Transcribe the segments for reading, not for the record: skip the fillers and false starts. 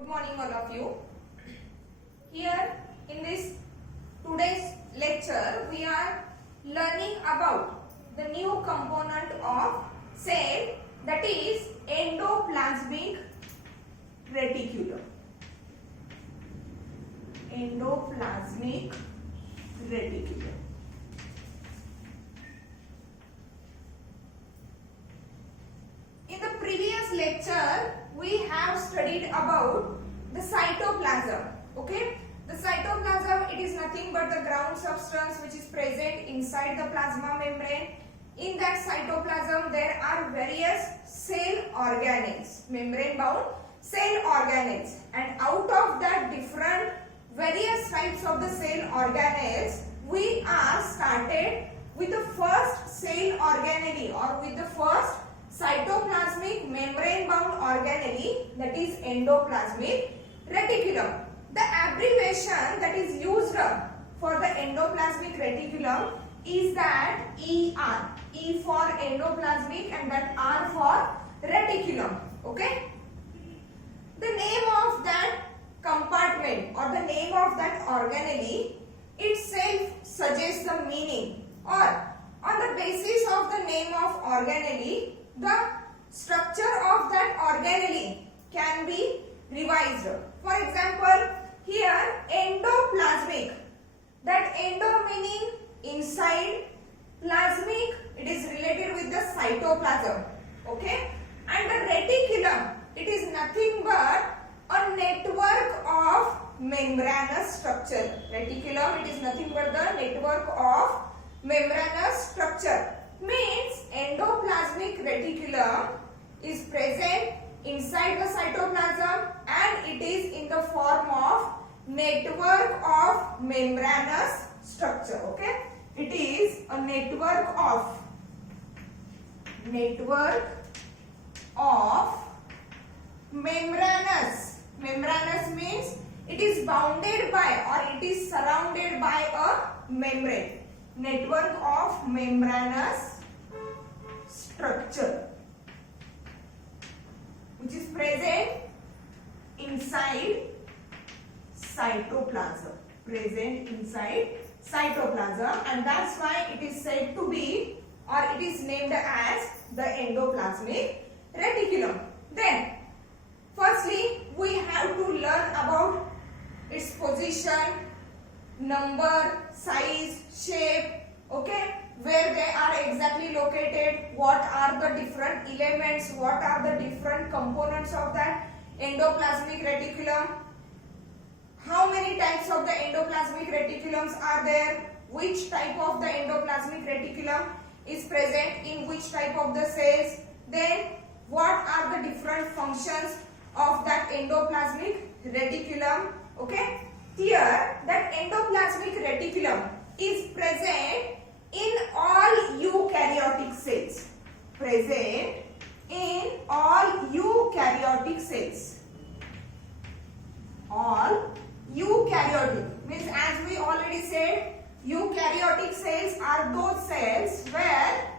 Good morning all of you. Here in this today's lecture we are learning about the new component of cell, that is endoplasmic reticulum. Endoplasmic reticulum. In the previous lecture we have studied about the cytoplasm. Okay, the cytoplasm, it is nothing but the ground substance which is present inside the plasma membrane. In that cytoplasm there are various cell organelles, membrane bound cell organelles, and out of that different various types of the cell organelles we are started with the first cell organelle or with the first cytoplasmic membrane bound organelle, that is endoplasmic reticulum. The abbreviation that is used for the endoplasmic reticulum is that ER. E for endoplasmic and that R for reticulum. Okay. The name of that compartment or the name of that organelle itself suggests the meaning, or on the basis of the name of organelle, the structure of that organelle can be revised. For example, here endoplasmic, that endo meaning inside, plasmic, it is related with the cytoplasm. Okay, and the reticulum, it is nothing but a network of membranous structure. Reticulum, it is nothing but the network of membranous structure. Means endoplasmic reticulum is present inside the cytoplasm and it is in the form of network of membranous structure. Okay, it is a network of membranous. Membranous means it is bounded by or it is surrounded by a membrane. Network of membranous structure which is present inside cytoplasm. And that's why it is said to be, or it is named as the endoplasmic reticulum. Then firstly we have to learn about its position, number, size, shape, okay, where they are exactly located, what are the different elements, what are the different components of that endoplasmic reticulum, how many types of the endoplasmic reticulums are there, which type of the endoplasmic reticulum is present in which type of the cells, then what are the different functions of that endoplasmic reticulum. Okay, here that endoplasmic reticulum is present in all eukaryotic cells. Present in all eukaryotic cells. All eukaryotic means, as we already said, eukaryotic cells are those cells where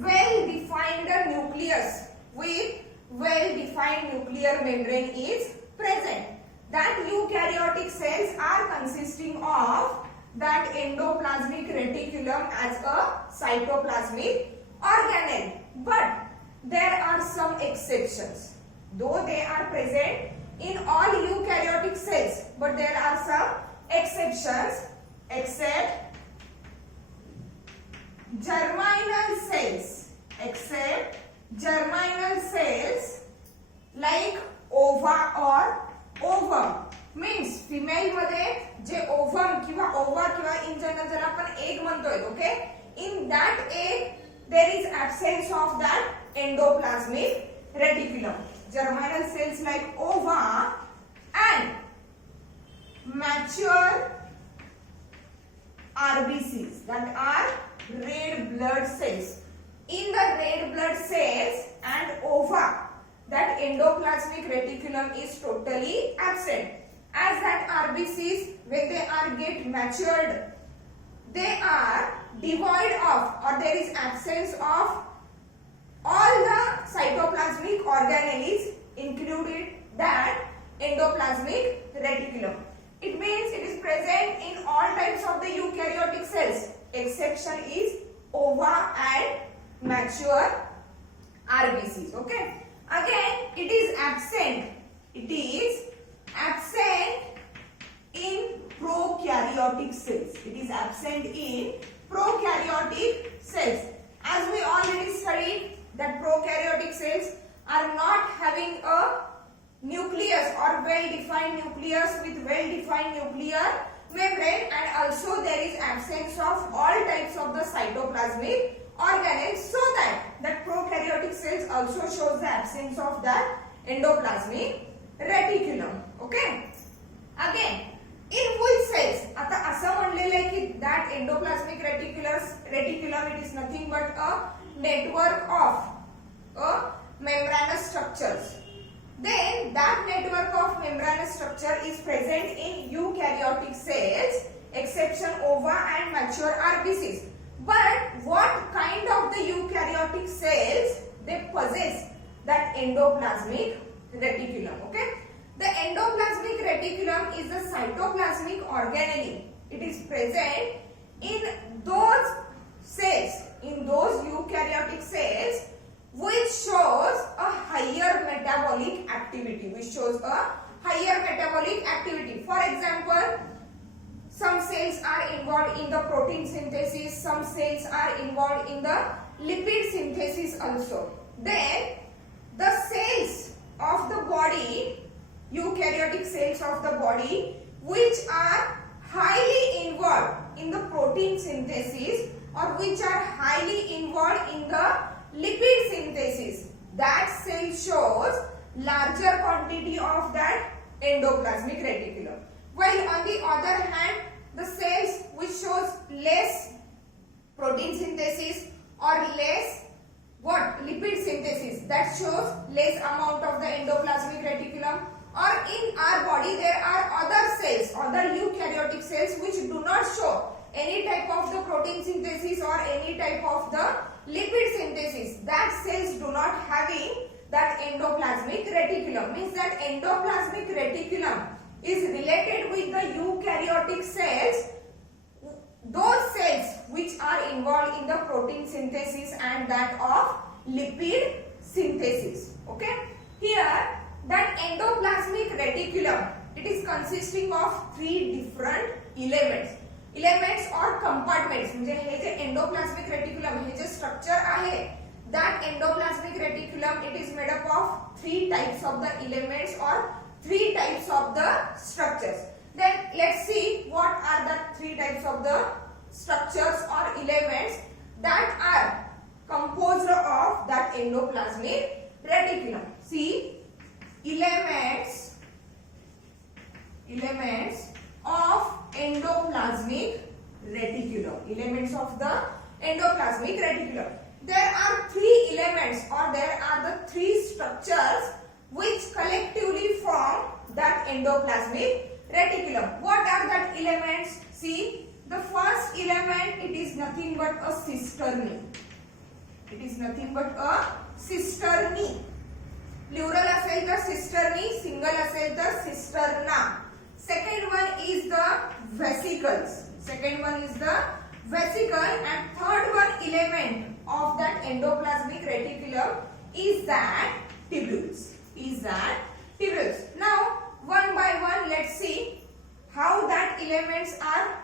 well-defined nucleus with well-defined nuclear membrane is present. That eukaryotic cells are consisting of that endoplasmic reticulum as a cytoplasmic organelle. But there are some exceptions. Though they are present in all eukaryotic cells, but there are some exceptions, except germinal cells. Except germinal cells like ova or ovum. Means female मध्ये जे ovum किंवा ओवा किंवा in general ज्याला आपण egg म्हणतोय, okay, in that egg there is absence of that endoplasmic reticulum. Germinal cells like ova and mature RBCs, that are red blood cells. In the red blood cells and ova, that endoplasmic reticulum is totally absent. As that RBCs, when they are get matured, they are devoid of, or there is absence of all the cytoplasmic organelles included that endoplasmic reticulum. It means it is present in all types of the eukaryotic cells. Exception is ova and mature RBCs. Okay. Again, it is absent. It is absent in prokaryotic cells. It is absent in prokaryotic cells. As we already studied that prokaryotic cells are not having a nucleus or well-defined nucleus with well-defined nuclear membrane, and also there is absence of all types of the cytoplasmic organelles, so that prokaryotic cells also shows the absence of that endoplasmic reticulum. Okay. Again, in which cells? आता असं म्हणलेलं आहे की that endoplasmic reticulum it is nothing but a network of membranous structures. Then that network of membranous structure is present in eukaryotic cells, exception ova and mature RBCs. But what kind of the eukaryotic cells they possess that endoplasmic reticulum? Okay, the endoplasmic reticulum is the cytoplasmic organelle. It is present in those cells, in those eukaryotic cells which shows a higher metabolic activity, For example, some cells are involved in the protein synthesis, some cells are involved in the lipid synthesis also. Then the cells of the body, eukaryotic cells of the body which are highly involved in the protein synthesis or which are highly involved in the lipid synthesis, that cell shows larger quantity of that endoplasmic reticulum. While on the other hand, the cells which shows less protein synthesis or less lipid synthesis, that shows less amount of the endoplasmic reticulum. Or in our body there are other cells, other eukaryotic cells which do not show any type of the protein synthesis or any type of the lipid synthesis. That cells do not having that endoplasmic reticulum. Means that endoplasmic reticulum is related with the eukaryotic cells, those cells which are involved in the protein synthesis and that of lipid synthesis. Okay. Here that endoplasmic reticulum, it is consisting of three different elements or compartments. म्हणजे हे जे endoplasmic reticulum हे जे structure आहे, that endoplasmic reticulum it is made up of three types of the elements or three types of the structures. Then let's see what are the three types of the structures or elements that are composed of that endoplasmic reticulum. See, elements of endoplasmic reticulum. Elements of the endoplasmic reticulum. There are three elements or there are the three structures which collectively form that endoplasmic reticulum. What are that elements? See, the first element, it is nothing but a cisternae. It is nothing but a cisternae. Plural असेल तर cisternae, single असेल तर cisterna. Second one is the vesicles. And third one element of that endoplasmic reticulum is that tubules. Now one by one let's see how that elements are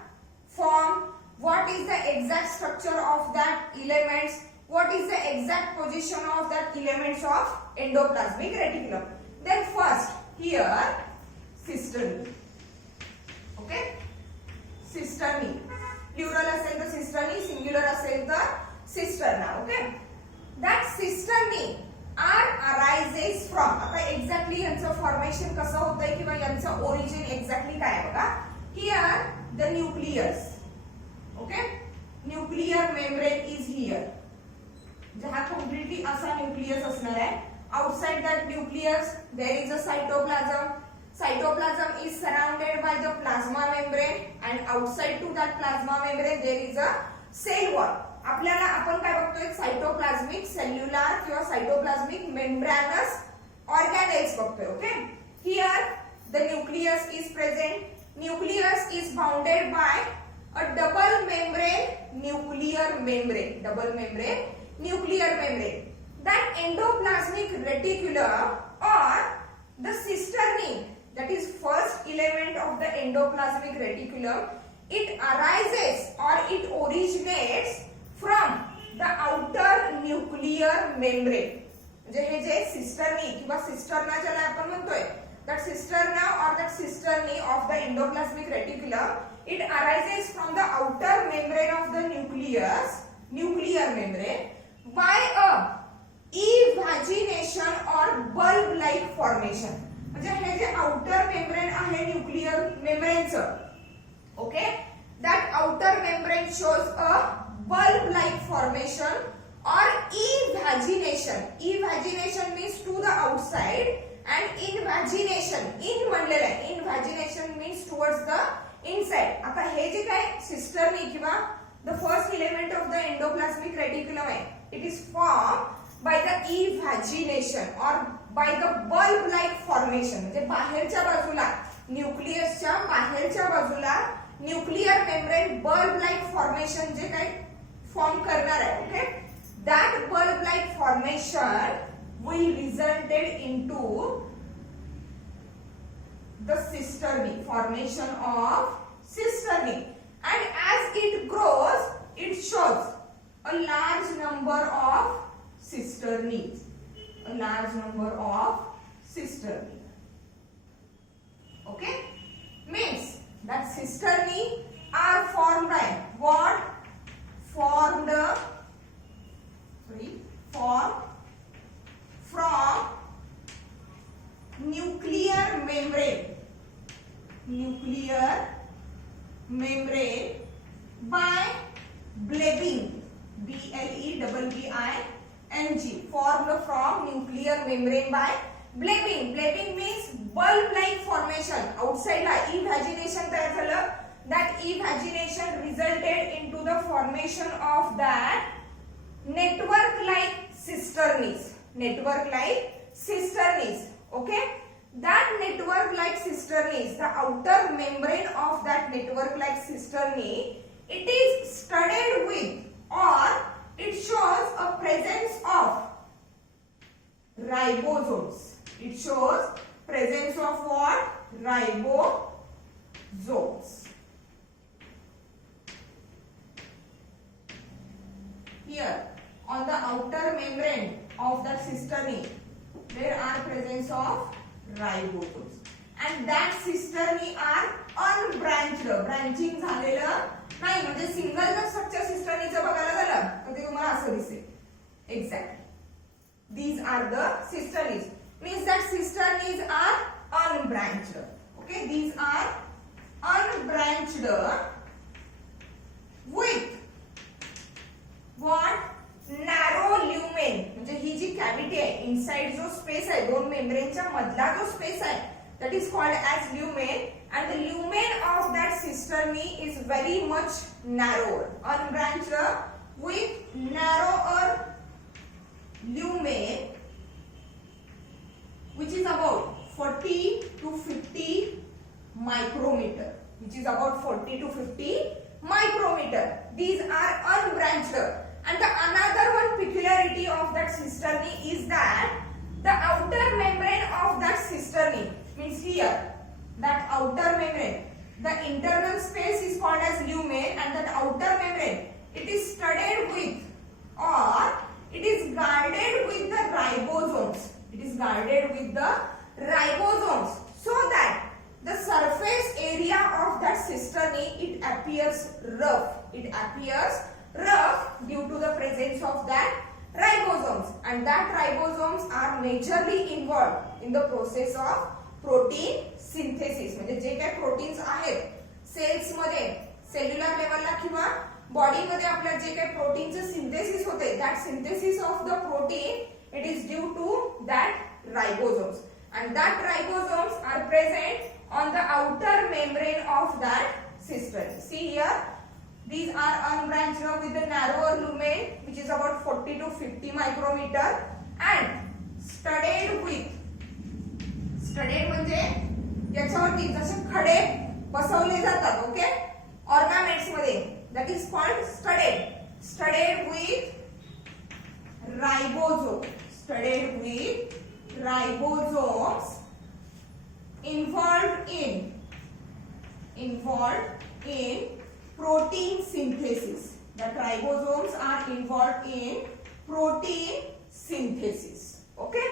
formed, what is the exact structure of that elements, what is the exact position of that elements of endoplasmic reticulum. Then first here cisternae. Okay, cisternae. Plural असेल तर cisternae, singular असेल तर cisterna. Okay, that cisternae arises from. आता exactly यांचं formation कसं होतंय किंवा यांचं ओरिजिन एक्झॅक्टली काय आहे बघा. Here the nucleus. Okay, nuclear membrane is here. हा completely असा nucleus असणार आहे. Outside that nucleus there is a cytoplasm. Cytoplasm is surrounded by the plasma membrane and outside to that plasma membrane there is a cell wall. आपल्याला आपण काय बघतोय, सायटोप्लाझ्मिक cellular किंवा सायटोप्लाझ्मिक membranes ऑर्गॅनेल्स बघतोय. Okay, here the nucleus is present. Nucleus is bounded by a double membrane nuclear membrane. Double membrane nuclear membrane. That endoplasmic reticulum or the cisternae, that is first element of the endoplasmic reticulum, it arises or it originates from the outer nuclear membrane. म्हणजे हे जे cisternae किंवा cisterna ज्याला आपण म्हणतोय, that cisterna or that cisternae of the endoplasmic reticulum, it arises from the outer membrane of the nucleus, nuclear membrane, by a evagination or bulb like formation. म्हणजे हे जे outer membrane आहे nuclear मेम्ब्रेनचं, okay, that outer membrane shows a bulb like formation or evagination. Evagination means to the outside and invagination, in म्हणलेलं आहे, invagination means towards the inside. आता हे जे काय cisternae किंवा the first element of the endoplasmic reticulum आहे, it is formed by the evagination or by the bulb like formation. म्हणजे बाहेरच्या बाजूला न्यूक्लियसच्या बाहेरच्या बाजूला nuclear membrane bulb like formation जे काय फॉर्म करणार आहे, okay, that bulb like formation will resulted into the cisternae, formation of cisternae, and as it grows it shows a large number of cisternae, a large number of cisternae, okay, means that cisternae are formed by what? Formed from nuclear membrane by blebbing, B-L-E-B-B-I-N-G, formed from nuclear membrane by blebbing. Blebbing means bulb like formation. Outside la evagination तयार झालं, that evagination resulted into the formation of that network like cisternaes, okay, that network like cisternaes, the outer membrane of that network like cisternae, it is studded with or it shows a presence of ribosomes. It shows presence of what? Ribosomes. Here on the outer membrane of the cisternae there are presence of ribosomes, and that cisternae are unbranched. Branching झालेलं नाही, म्हणजे single जर structure सिस्टर्नीचं बघायला झालं तर ते तुम्हाला असं दिसेल. Exactly these are the cisternaes, means that cisternaes are unbranched, okay, these are unbranched with what? Narrow lumen. म्हणजे ही जी कॅव्हिटी आहे, इनसाइड जो स्पेस आहे, दोन मेम्ब्रेनच्या मधला जो स्पेस आहे, that is called as lumen, and the lumen of that cisternae is very much narrower, unbranched with narrower lumen which is about 40 to 50 micrometer, which is about 40 to 50 micrometer. These are unbranched. And the another one peculiarity of that cisternae is that the outer membrane of that cisternae, means here that outer membrane, the internal space is called as lumen, and that outer membrane, it is studded with or it is guarded with the ribosomes. It is guarded with the ribosomes, so that the surface area of that cisternae, it appears rough. It appears rough due to the presence of that ribosomes, and that ribosomes are majorly involved in the process of protein synthesis. म्हणजे जे काही proteins आहेत sales मध्ये, cellular लेवलला किंवा body मध्ये आपल्या जे काही प्रोटीनचे सिंथेसिस होते, that synthesis of the protein, it is due to that ribosomes, and that ribosomes are present on the outer membrane of that cisternae. See here, these are unbranched with the narrower lumen which is about 40 to 50 micrometer and studded with, studded म्हणजे याच्यावरती जसे खडे बसवले जातात, okay, ornaments मध्ये, that is called studded with ribosomes involved in protein synthesis. The ribosomes are involved in protein synthesis. Okay,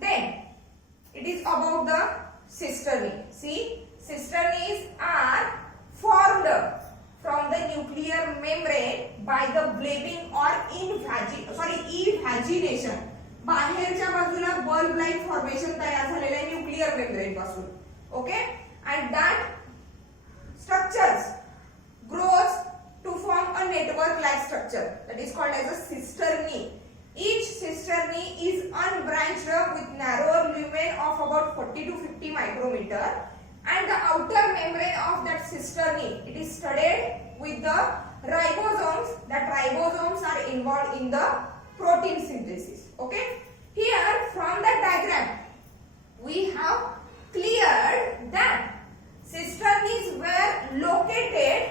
then it is about the cisternae. See, cisternae are formed from the nuclear membrane by the blebbing or invagination. बाहेरच्या बाजूला bulb like formation तयार झालेले आहे nuclear membrane पासून, okay, and that structures grows to form a network like structure that is called as a cisternae. Each cisternae is unbranched with narrower lumen of about 40 to 50 micrometer, and the outer membrane of that cisternae, it is studded with the ribosomes. That ribosomes are involved in the protein synthesis. Okay, here from the diagram we have cleared that cisternaes were located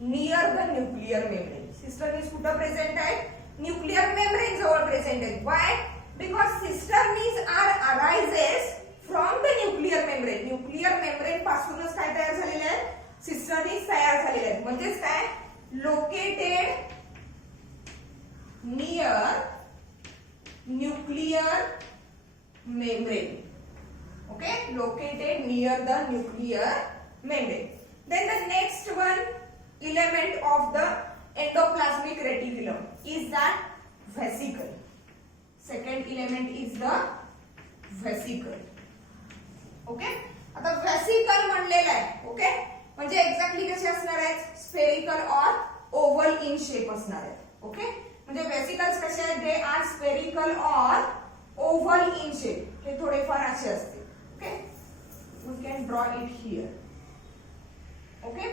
near the nuclear membrane. Cisternaes कुठे present आहेत? Nuclear membrane जवळ present आहेत. Why? Because cisternaes are arises from the nuclear membrane. Nuclear membrane पासूनच काय तयार झालेले आहेत? cisternaes तयार झालेले आहेत. म्हणजेच काय? located near nuclear membrane. Okay, located near the nuclear membrane. Then the next one element of the endoplasmic reticulum is that vesicle. Second element is the vesicle. Okay, आता vesicle म्हणलेला आहे, ओके, म्हणजे exactly कसे असणार आहेत? Spherical और oval in shape असणार आहेत, okay, म्हणजे वेसिकल्स कसे आहेत? दे आर स्फेरिकल और ओव्हल इन शेप. हे थोडेफार असे असते, okay, we can draw it here, okay,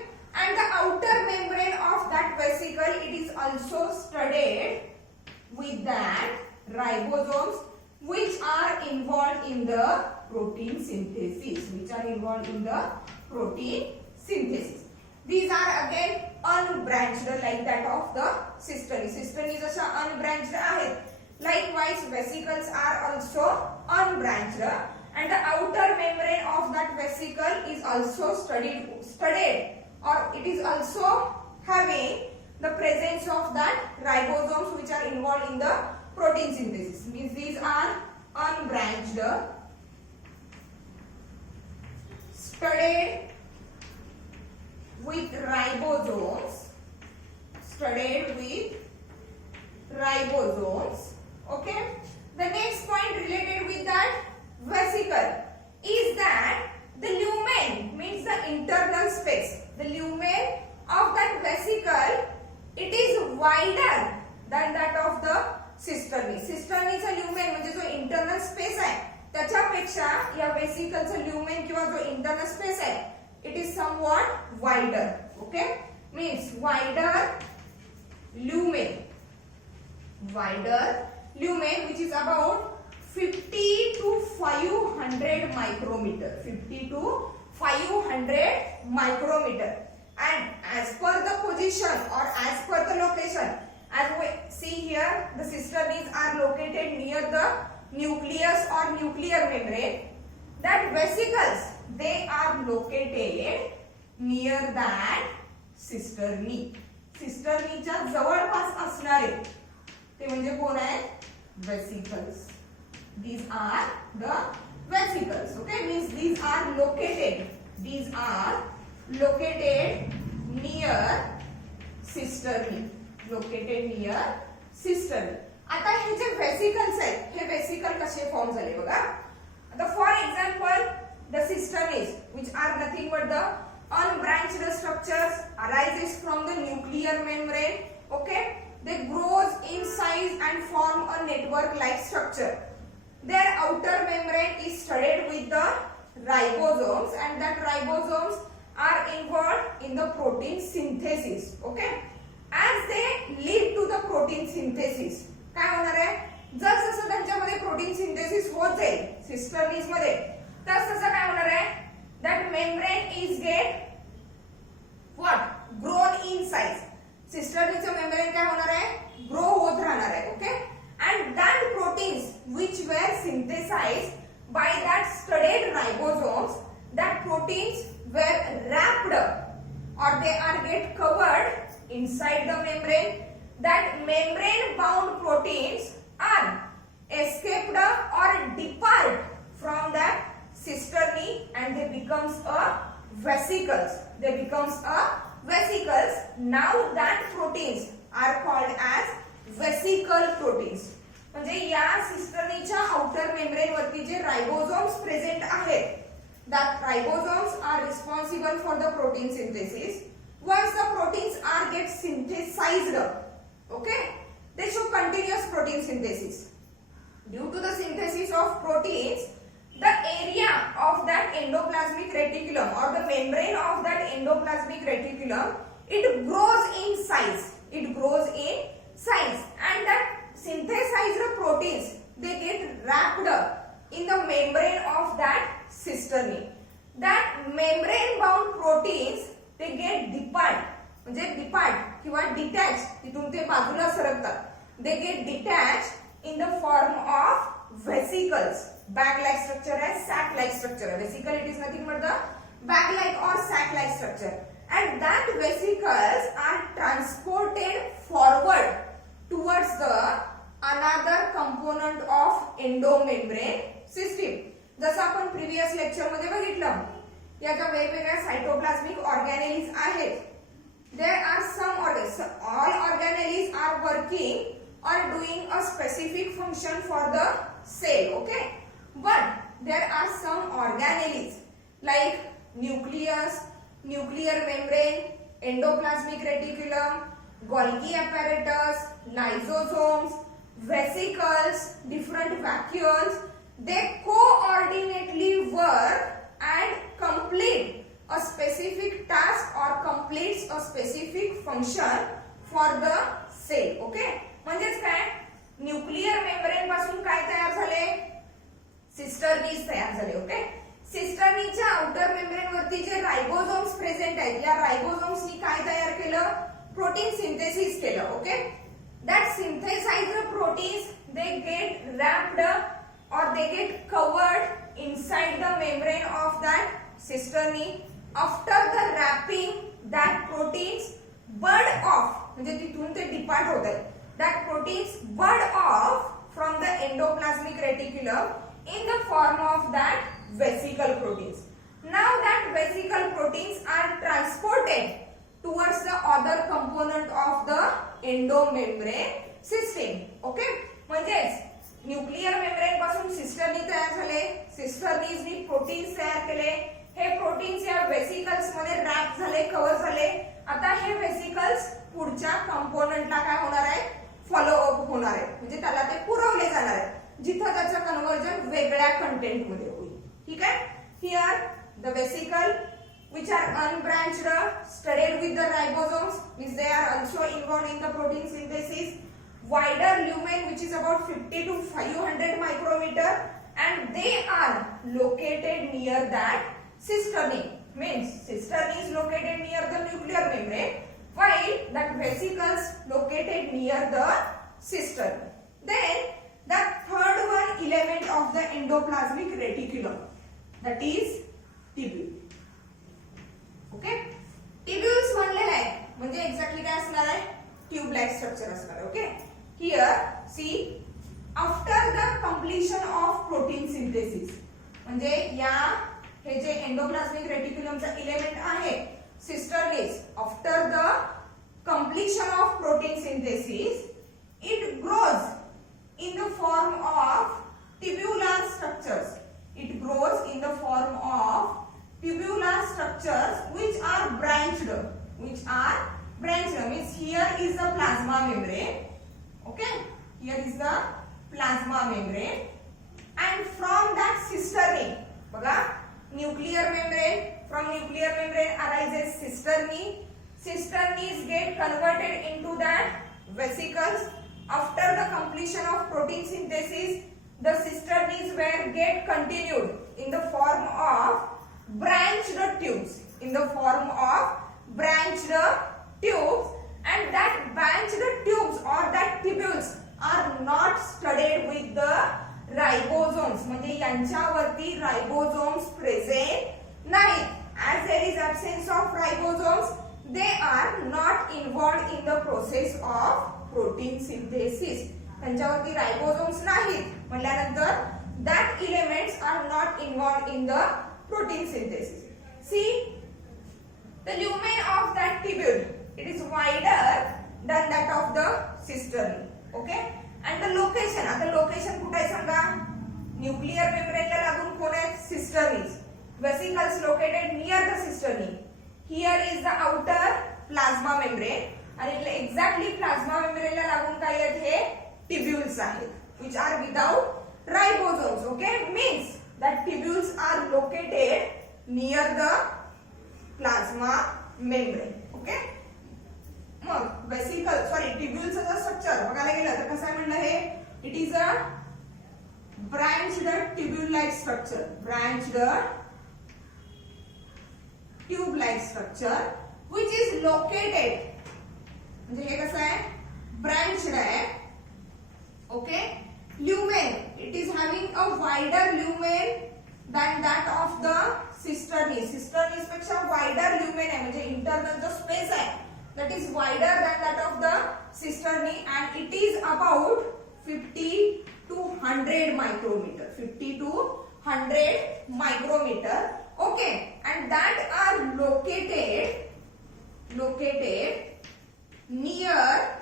and the outer membrane of that vesicle, it is also studded with that ribosomes which are involved in the protein synthesis. These are again unbranched like that of the cisternae. Cisternae जशा unbranched आहेत, likewise vesicles are also unbranched, and the outer membrane of that vesicle is also studded, or it is also having the presence of that ribosomes which are involved in the protein synthesis. Means these are unbranched, studded with ribosomes, okay. The next point related with that vesicle is that the lumen, means the internal space, the lumen of that vesicle, it is wider than that of the cisternae. cisternaeचा lumen म्हणजे जो internal space आहे त्याच्यापेक्षा या वेसिकलचा lumen किंवा जो internal space आहे, it is somewhat wider, okay, means wider lumen which is about 50 to 500 micrometer, 50 to 500 micrometer, and as per the position or as per the location, as we see here, the cisternaes are located near the nucleus or nuclear membrane. That vesicles, they are located near that cisternae. cisternaeच्या जवळपास असणारे ते म्हणजे कोण आहे? vesicles. These are the vesicles, okay, means these are located near cisternae. आता हे जे vesicles आहेत, हे vesicle कसे form झाले बघा. आता for example the cisternaes, which are nothing but the unbranched structures, arises from the nuclear membrane, okay, they grows in size and form a network like structure. Their outer membrane is studded with the ribosomes, and that ribosomes are involved in the protein synthesis, okay. As they lead to the protein synthesis, काय होणार आहे? जसं त्यांच्यामध्ये protein synthesis होत जाईल सिस्टर्नीज मध्ये, तसं काय होणार आहे? That सिस्टर्नीचं मेम्ब्रेन काय होणार आहे, ग्रो होत राहणार आहे. Okay, and that proteins which were synthesized by that studied ribosomes, that proteins were wrapped or they are get covered inside the membrane. That membrane bound proteins are escaped or depart from that cisternae and they becomes a vesicles. They becomes a vesicles. Now that proteins are called as vesicle proteins. म्हणजे या सिस्टर्नीच्या outer membrane वरती जे ribosomes present आहेत, that ribosomes are responsible for the protein synthesis. Once the proteins are get synthesized, okay, they show continuous protein synthesis. Due to the synthesis of proteins, the area of that endoplasmic reticulum or the membrane of that endoplasmic reticulum, it grows in size. It grows in size, and that synthesized proteins, they get wrapped in the membrane of that cisternae. That membrane bound proteins, they get depart, म्हणजे depart किंवा detach, तिथून ते बाजूला सरकतात. They get detached in the form of vesicles. Bag-like structure है, sac-like structure है. Vesicle, it is nothing but the bag-like or sac-like structure. And that vesicles are transported forward towards the another component of endomembrane system. जसं आपण previous lecture मध्ये बघितलं, याच्या वेगवेगळ्या सायटोप्लाझ्मिक ऑर्गॅनेल्स आहेत. There are some organelles. All organelles are working or doing a specific function for the cell. Okay, but there are some organelles like nucleus, nuclear membrane, endoplasmic reticulum, Golgi apparatus, lysosomes, vesicles, different vacuoles. They coordinately work and complete a specific task or completes a specific function for the cell. Okay, म्हणजेच काय, nuclear membrane पासून काय तयार झाले, सिस्टर्नीज तयार झाले. Okay, सिस्टर्नीच्या outer membrane वरती जे राइबोसोम्स प्रेझेंट आहेत, या राइबोसोम्सनी काय तयार केलं, प्रोटीन सिंथेसिस केलं. Okay, that synthesized proteins, they get wrapped or they get covered inside the membrane of that cisternae. After the wrapping, that proteins bud off, म्हणजे तिथून ते डिपार्ट होत आहेत. that proteins bud off from the endoplasmic reticulum in the form of that vesicle proteins. Now that vesicle proteins are transported towards the other component of the endomembrane system. Okay, म्हणजेच nuclear membrane पासून cisternae तयार झाले, सिस्टर्नीजनी proteins तयार केले, हे proteins या vesicles मध्ये rap झाले, cover झाले. आता हे वेसिकल्स पुढच्या कंपोनंटला काय होणार आहे, फॉलो अप होणार आहे, म्हणजे त्याला ते पुरवले जाणार आहे, जिथं त्याचं कन्वर्जन वेगळ्या कंटेंट मध्ये होईल. ठीक आहे, here the vesicle which are unbranched, studded with the ribosomes, means they are also involved in the protein synthesis. Wider lumen, which is about 50 to 500 micrometer, and they are located near that cisternae. Means cisternae is located near the nuclear membrane, while that vesicles located near the cisternae. Then the third one element of the endoplasmic reticulum, that is tubule. Okay, tubules म्हणलेलं आहे म्हणजे exactly काय असणार आहे, tube like structure असणार आहे. Okay, here see after the completion of protein synthesis, म्हणजे या हे जे एंडोप्लाझ्मिक रेटिक्युलमचा इलेमेंट आहे cisternae, after the completion of protein synthesis it grows in the form of tubular structures. It grows in the form of tubular structures which are branched, means here is the plasma membrane. Okay, here is the plasma membrane, and from that cisternae, बघा, nuclear membrane, from nuclear membrane arises cisternae. Cisternaes get converted into that vesicles. After the completion of protein synthesis, the cisternaes were get continued in the form of branched tubes, in the form of branched tubes, and that branched tubes or that tubules are not studded with the ribosomes. म्हणजे यांच्यावरती ribosomes present नाहीत. As there is absence of ribosomes, they are not involved in the process of protein synthesis. त्यांच्यावरती ribosomes नाहीत म्हटल्यानंतर that elements are not involved in the protein synthesis. See, the lumen of that tubule, it is wider than that of the cistern. Okay, and the location, आता location कुठे आहे सांगा? Nuclear मेम्ब्रेनला लागून कोण आहे? Cisternae. Vesicles located near the cisternae. Here is the outer plasma membrane आणि exactly plasma membrane ला लागून काय आहेत? हे tubules आहेत which are without ribosomes. Okay, means that tubules are located near the plasma membrane. Okay, mug vesicle tubules चं structure बघायला गेलं तर कसं आहे म्हणलं हे? It is a branched tubule-like structure. Branched tube-like structure which is located, म्हणजे हे कसं आहे? Branched आहे. Okay, lumen, it is having a wider lumen than that of the cisternae. Cisternae पेक्षा wider lumen आहे म्हणजे internal जो space आहे that is wider than that of the cisternae and it is about 50 to 100 micrometer. 50 to 100 micrometer. Okay, and that are located near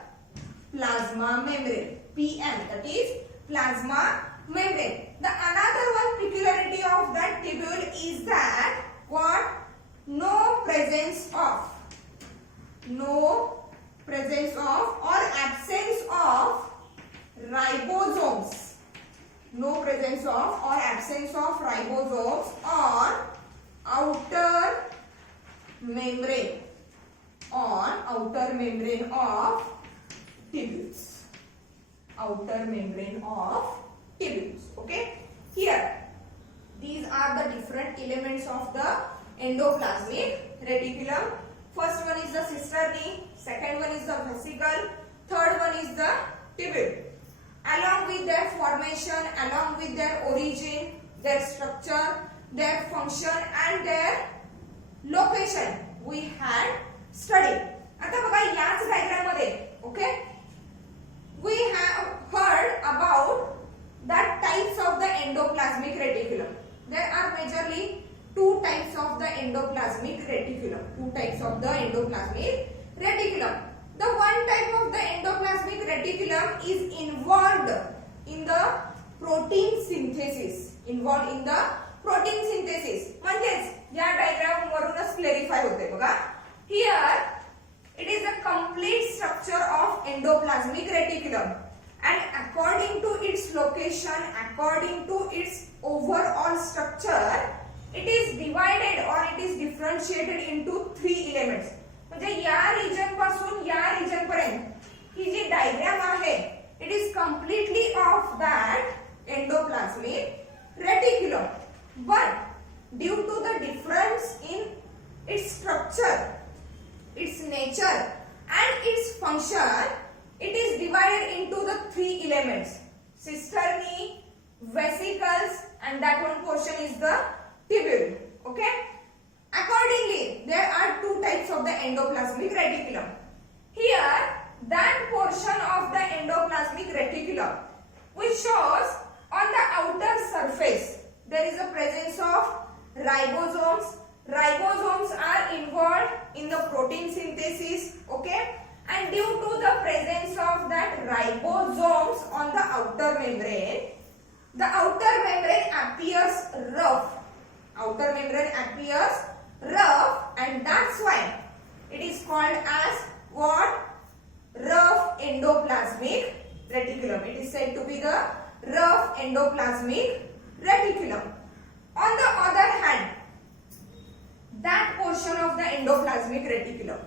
plasma membrane. PM, that is plasma membrane. The another one peculiarity of that tubule is that what? No presence of or absence of ribosomes. No presence of or absence of ribosomes on outer membrane of tubules. Outer membrane of tubules. Okay, here these are the different elements of the endoplasmic reticulum. First one is the cisternae, second one is the vesicle, third one is the tubule. Along with their formation, along with their origin, their structure, their function and their location we had studied. आता बघा याच diagram मध्ये, okay, we have heard about the types of the endoplasmic reticulum. There are majorly two types of the endoplasmic reticulum. Two types of the endoplasmic reticulum. The one type of the endoplasmic reticulum is involved in the protein synthesis. Involved in the protein synthesis. म्हणजेच या diagram वरूनच clarify होते बघा. Here it is a complete structure of endoplasmic reticulum and according to its location, according to its overall structure, it is divided or it is differentiated into three elements. म्हणजे या region पासून या region पर्यंत ही जी diagram आहे it is completely of that endoplasmic reticulum but due to the difference in its structure, its nature and its function, it is divided into the three elements: cisternae, vesicles, and that one portion is the tubule. Okay, accordingly there are two types of the endoplasmic reticulum. Here that portion of the endoplasmic reticulum which shows on the outer surface there is a presence of ribosomes. Ribosomes are involved in the protein synthesis. Okay, and due to the presence of that ribosomes on the outer membrane, the outer membrane appears rough. Outer membrane appears rough, and that's why it is called as what? Rough endoplasmic reticulum. It is said to be the rough endoplasmic reticulum. On the other hand, that portion of the endoplasmic reticulum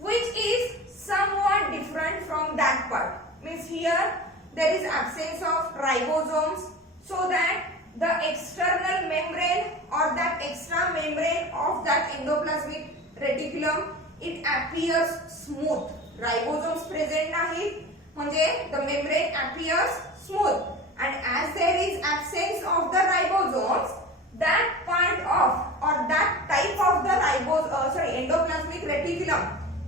which is somewhat different from that part, means here there is absence of ribosomes, so that the external membrane or that extra membrane of that endoplasmic reticulum, it appears smooth ribosomes present नाहीत म्हणजे the membrane appears smooth and as there is absence of the ribosomes that part of or that type of the endoplasmic reticulum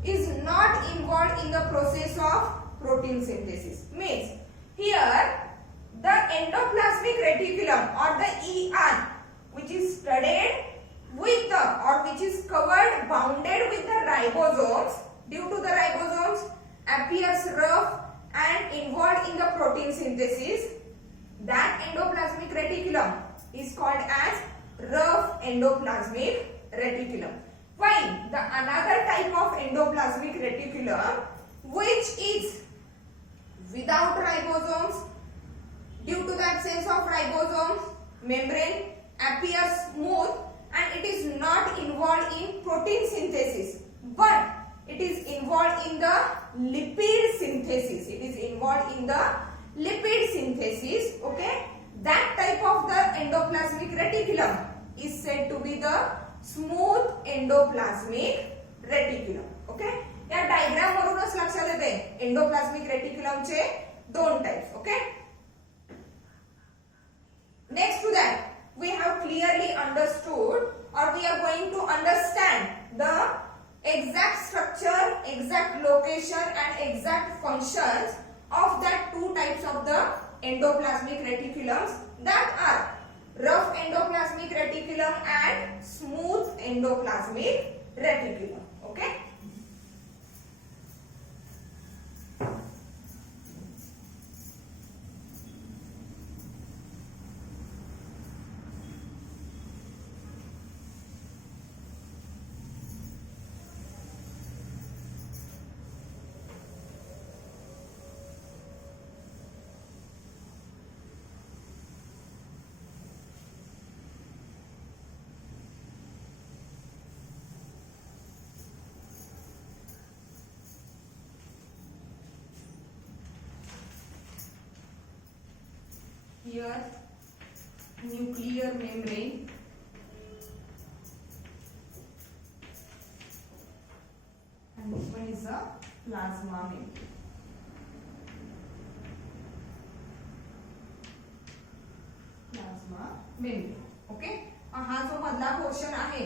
is not involved in the process of protein synthesis. Means here the endoplasmic reticulum or the ER which is studied with the or which is covered bounded with the ribosomes due to the ribosomes appears rough and involved in the protein synthesis. That endoplasmic reticulum is called as rough endoplasmic reticulum. While the another type of endoplasmic reticulum which is without ribosomes due to the absence of ribosomes membrane appears smooth and it is not involved in protein synthesis but it is involved in the lipid synthesis. It is involved in the lipid synthesis. Okay, that type of the endoplasmic reticulum is said to be the smooth endoplasmic reticulum. Okay, या diagram वरूनच लक्षात येते endoplasmic reticulum चे दोन types. Okay, next to that we have clearly understood or we are going to understand the exact structure, exact location and exact functions of that two types of the endoplasmic reticulums that are rough endoplasmic reticulum and smooth endoplasmic reticulum. Okay, here nuclear membrane and this one is a plasma membrane. Plasma membrane. Okay, हा जो मधला portion आहे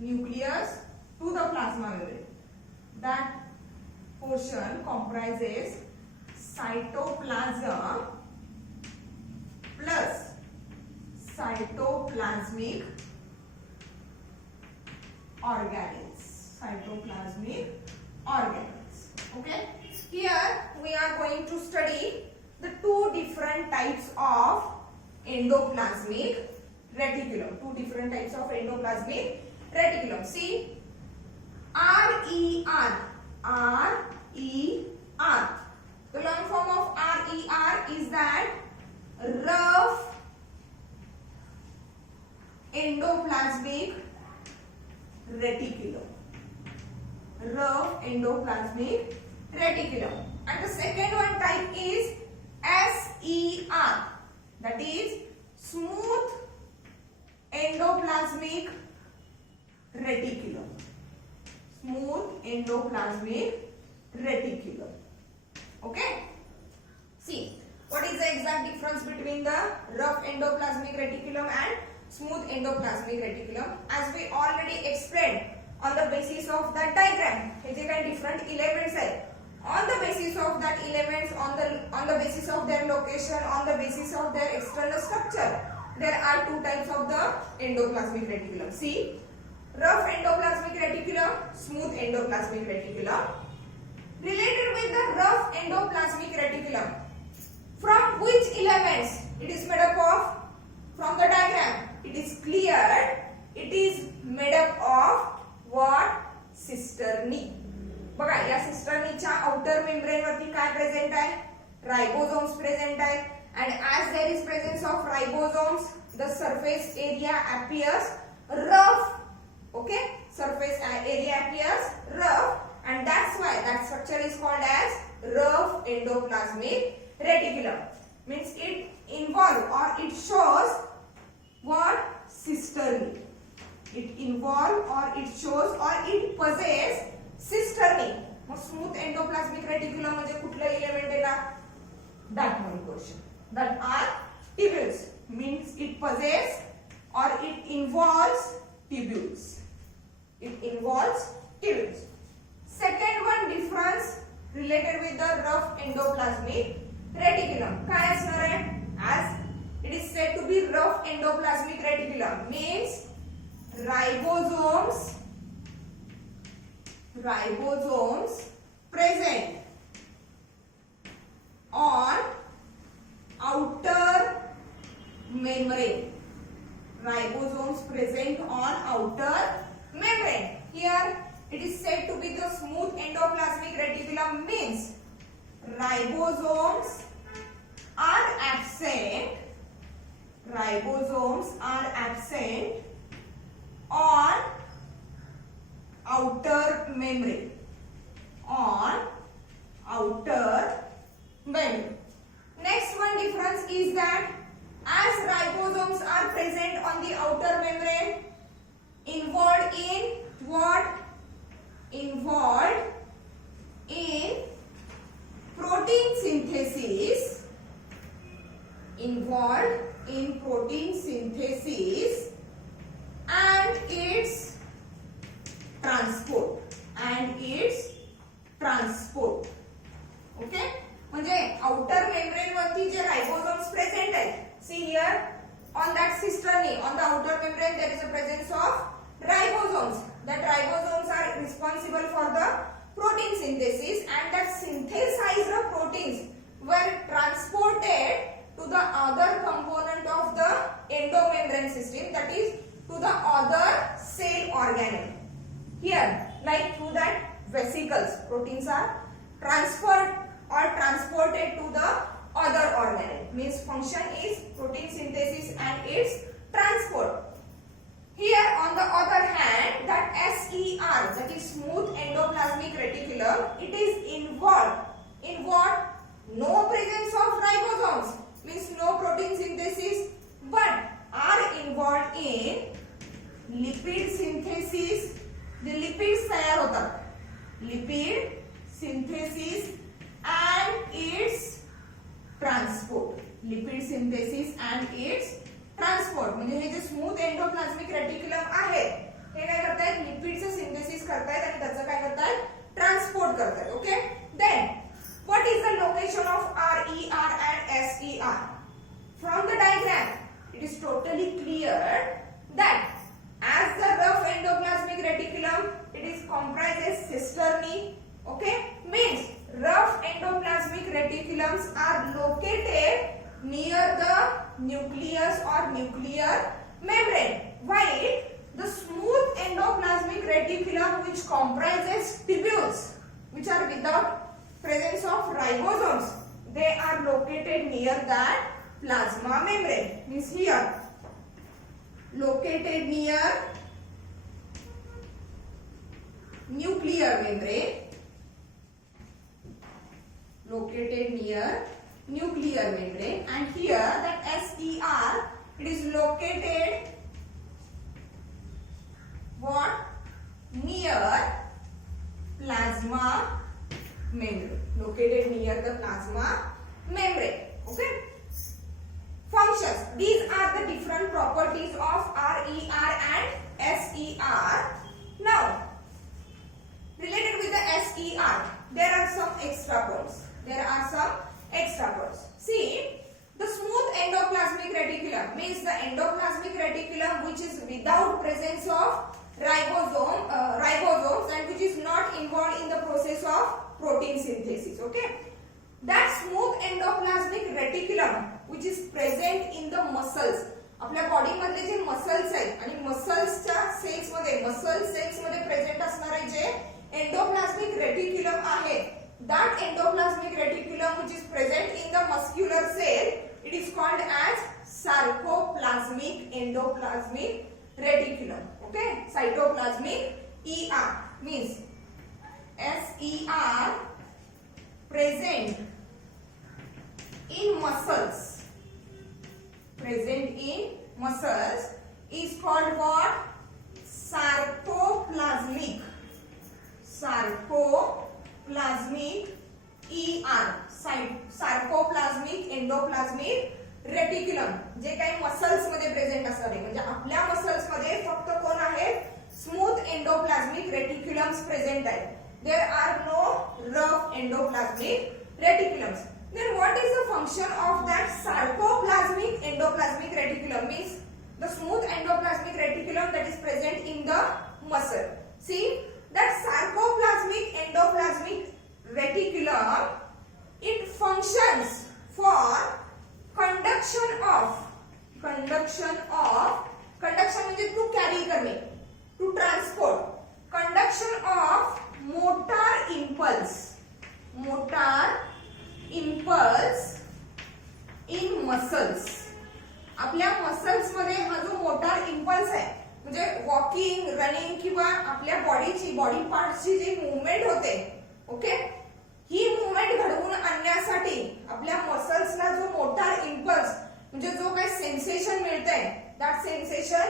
nucleus to the plasma membrane, that portion comprises cytoplasm plus cytoplasmic organelles. Cytoplasmic organelles. Okay, here we are going to study the two different types of endoplasmic reticulum. Two different types of endoplasmic reticulum. See, RER. RER. The long form of RER is that rough endoplasmic reticulum. Rough endoplasmic reticulum. And the second one type is SER, that is smooth endoplasmic reticulum. Smooth endoplasmic reticulum. Okay, see, what is the exact difference between the rough endoplasmic reticulum and smooth endoplasmic reticulum? As we already explained on the basis of that diagram, हे जे काही different elements आहेत, on the basis of that elements, on the basis of their location, on the basis of their external structure, there are two types of the endoplasmic reticulum. See, rough endoplasmic reticulum, smooth endoplasmic reticulum. Related with the rough endoplasmic reticulum, from which elements it is made up of? From the diagram it is clear it is made up of what? Cisternae. बघा या सिस्टर्नीच्या outer membrane वरती काय present आहे? Ribosomes present आहे and as there is presence of ribosomes the surface area appears rough. Okay, surface area appears rough and that's why that structure is called as rough endoplasmic reticulum. Means it involves or it shows what? Cisternae. It involves or it shows or it possesses cisternae. मग मग smooth endoplasmic reticulum म्हणजे कुठलं element येणार? That one question. That are tubules means it possess or it involves tubules. It involves tubules. Second one difference related with the rough endoplasmic reticulum. काय असणार आहे? As it is said to be rough endoplasmic reticulum means ribosomes present on outer membrane. Ribosomes present on outer membrane. Here it is said to be the smooth endoplasmic reticulum means ribosomes are absent. Ribosomes are absent on outer membrane. On outer membrane. Next one difference is that as ribosomes are present on the outer membrane, involved in what? Involved in protein synthesis. Involved in protein synthesis and its transport. And its transport. Okay? म्हणजे outer membrane वरती जे ribosomes present आहेत, see here on that cisternae on the outer membrane there is a presence of ribosomes. That ribosomes are responsible for the protein synthesis and that synthesized proteins were transported to the other component of the endomembrane system, that is to the other cell organelle. Here, like through that vesicles, proteins are transferred or transported to the other organelle. Means function is protein synthesis and its transport. Here on the other hand, that SER, that is smooth endoplasmic reticulum, it is involved in what? No presence of ribosomes, means no protein synthesis, but are involved in lipid synthesis. The lipids तयार होतात. Lipid synthesis and its transport. Lipid synthesis and its transport. म्हणजे हे जे smooth endoplasmic reticulum आहे, हे काय करतायत? लिपिडचं synthesis करतायत आणि त्याचं काय करतायत? ट्रान्सपोर्ट करतायत. Okay? Then what is the location of RER and SER? From the diagram, it is totally clear that as the rough endoplasmic reticulum, it is comprises cisternae. Okay? Means rough endoplasmic reticulums are located near the nucleus or nuclear membrane, while the smooth endoplasmic reticulum, which comprises tubules, which are without presence of ribosomes, they are located near that plasma membrane. Means here located near nuclear membrane. Located near nuclear membrane, and here that SER, it is located what? Near plasma membrane. Located near the plasma membrane. Okay? Functions. These are the different properties of RER and SER. Now, related with the SER, there are some extra points. There are some extra points. See, the smooth endoplasmic reticulum means the endoplasmic reticulum which is without presence of ribosomes and which is not involved in the process of protein synthesis. Okay? That smooth endoplasmic reticulum which is present in the muscles. आपल्या body मधले जे muscles आहेत आणि मसल्सच्या sales मध्ये present असणारे जे endoplasmic reticulum आहे, that endoplasmic reticulum which is present in the muscular cell, it is called as sarcoplasmic endoplasmic reticulum. Okay? Cytoplasmic ER means SER present in muscles. Present in muscles is called what? Sarcoplasmic reticulum जे काही muscles मध्ये present असणार आहे, म्हणजे आपल्या muscles मध्ये फक्त कोण आहे, स्मूथ एंडोप्लाझ्मिक रेटिक्युलम्स प्रेझेंट आहेत. There are no rough endoplasmic reticulums. Then what is the function of that sarcoplasmic endoplasmic reticulum? Means the smooth endoplasmic reticulum that is present in the muscle. See that sarcoplasmic endoplasmic reticulum, it functions for conduction म्हणजे to carry करणे, to transport, conduction of motor impulse in muscles. आपल्या muscles मध्ये हा जो motor impulse आहे, म्हणजे walking, running किंवा आपल्या बॉडी पार्ट्सची जी मूवमेंट होते, ओके, ही मूवमेंट घडवून आणण्यासाठी आपल्या मसल्सला जो मोटार इम्पल्स म्हणजे जो काही सेन्सेशन मिळतंय, that sensation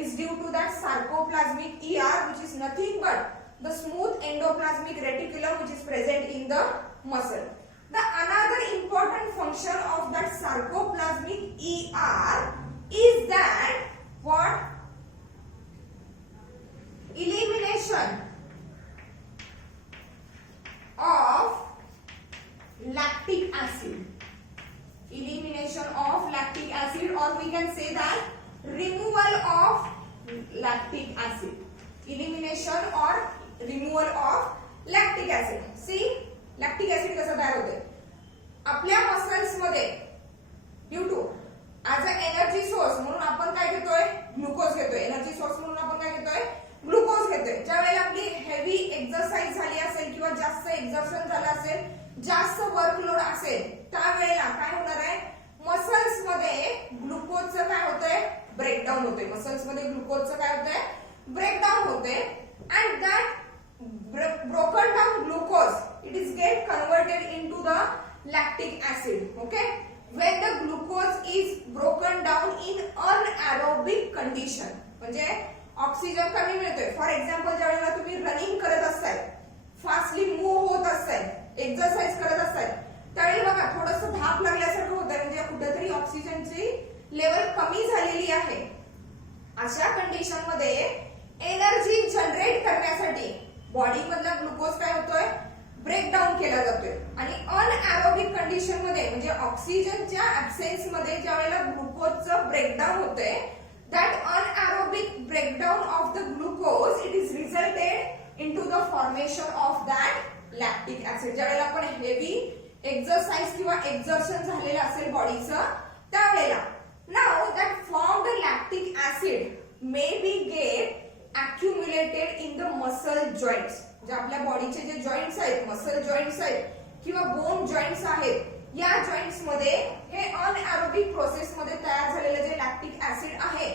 is due to that sarcoplasmic ER which is nothing but the smooth endoplasmic reticulum which is present in the muscle. The another important function of that sarcoplasmic ER is that what? Elimination of lactic acid. Elimination of lactic acid, or we can say that removal of lactic acid. Elimination or removal of lactic acid. See, lactic acid कसं तयार होते आपल्या muscles मध्ये, due to as a energy source म्हणून आपण काय घेतोय, glucose घेतोय. एनर्जी सोर्स म्हणून आपण काय घेतोय, ग्लुकोज घेतोय. ज्या वेळेला आपली हेवी एक्सरसाइज झाली असेल किंवा जास्त एक्झर्शन झालं असेल, जास्त वर्कलोड असेल, त्यावेळेला काय होणार आहे, मसल्स मध्ये ग्लुकोजचं काय होतंय, ब्रेकडाऊन होतंय. मसल्स मध्ये ग्लुकोजचं काय होतंय, ब्रेकडाऊन होते. And that broken down glucose, it is get converted into the lactic acid. Okay, when the glucose is broken down in anaerobic condition, म्हणजे ऑक्सिजन कमी मिळतोय. फॉर एक्झाम्पल ज्या वेळेला तुम्ही रनिंग करत असताय, फास्टली मूव्ह होत असताय, एक्सरसाइज करत असताय, त्यावेळी बघा थोडंसं धाप लागल्यासारखं होतंय, म्हणजे कुठेतरी ऑक्सिजनची लेवल कमी झालेली आहे. अशा कंडिशन मध्ये एनर्जी जनरेट करण्यासाठी बॉडी मधला ग्लुकोज काय होतोय, ब्रेकडाऊन केला जातोय. आणि अनएरोबिक कंडिशन मध्ये म्हणजे ऑक्सिजनच्या ऍब्सेन्स मध्ये ज्या वेळेला ग्लुकोजचं ब्रेकडाऊन होतंय, that anaerobic breakdown of the glucose it is resulted into the formation of that lactic acid. ज्या वेळेला आपण हेवी एक्सरसाइज किंवा एक्झर्शन झालेलं असेल बॉडीचं, त्यावेळेला now that formed lactic acid may be get accumulated in the muscle joints. जे आपल्या बॉडीचे जे जॉइंट्स आहेत, मसल जॉइंट्स आहेत किंवा बोन जॉइंट्स आहेत, या जॉइंट्स मध्ये हे अनएरोबिक प्रोसेस मध्ये तयार झालेलं जे लॅक्टिक ऍसिड आहे,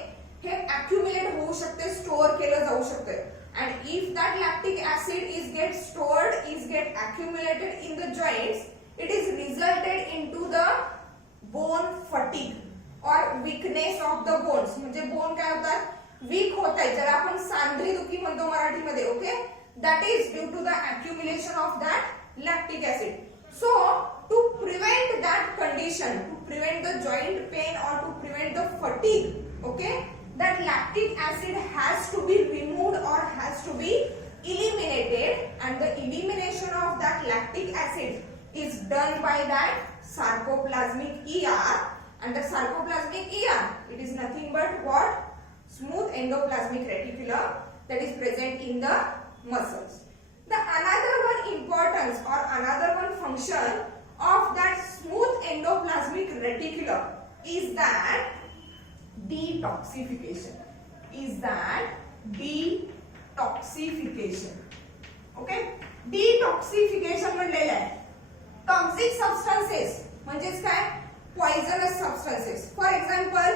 हे अॅक्युमुलेट होऊ शकते, स्टोअर केलं जाऊ शकते. And if that lactic acid is get stored, is get accumulated in the joints, it is resulted into the bone fatigue और वीकनेस ऑफ द बोन्स. म्हणजे बोन काय होतात, वीक होत आहे, ज्याला आपण सांधे दुखी म्हणतो मराठीमध्ये. Okay, that is due to the accumulation of that lactic acid. So to prevent that condition, to prevent the joint pain और to prevent the fatigue, okay, that lactic acid has to be removed or has to be eliminated, and the elimination of that lactic acid is done by that sarcoplasmic ER. And the sarcoplasmic ER, it is nothing but what, smooth endoplasmic reticulum that is present in the muscles. The another one importance or another one function of that smooth endoplasmic reticulum is that detoxification. Okay, detoxification म्हणलेलं आहे. Toxic substances म्हणजेच काय, poisonous substances. For example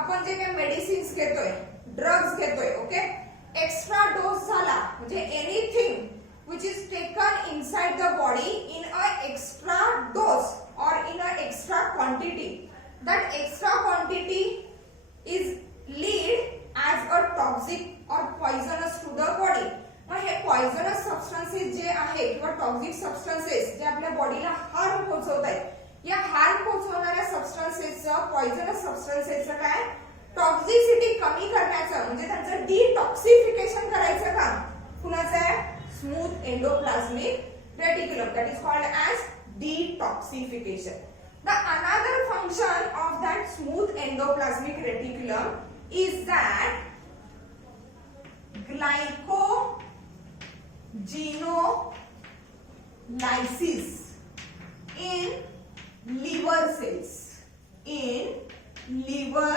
आपण जे काही medicines घेतोय, drugs घेतोय, okay, extra डोस झाला म्हणजे anything which is taken inside the body in a extra dose or in a extra quantity, that extra quantity is lead as a toxic or poisonous to the body. मग हे poisonous substances जे आहे किंवा toxic substances जे आपल्या बॉडीला harm पोहोचवत आहेत, या हार्म पोहोचवणाऱ्या सबस्टन्सेसचं, पॉइझनस सबस्टन्सेसचं काय टॉक्झिसिटी कमी करण्याचं म्हणजे त्यांचं डिटॉक्सिफिकेशन करायचं काम कुणाचं आहे? Smooth endoplasmic reticulum. That is called as detoxification. The another function of that smooth endoplasmic reticulum is that glycogenolysis in liver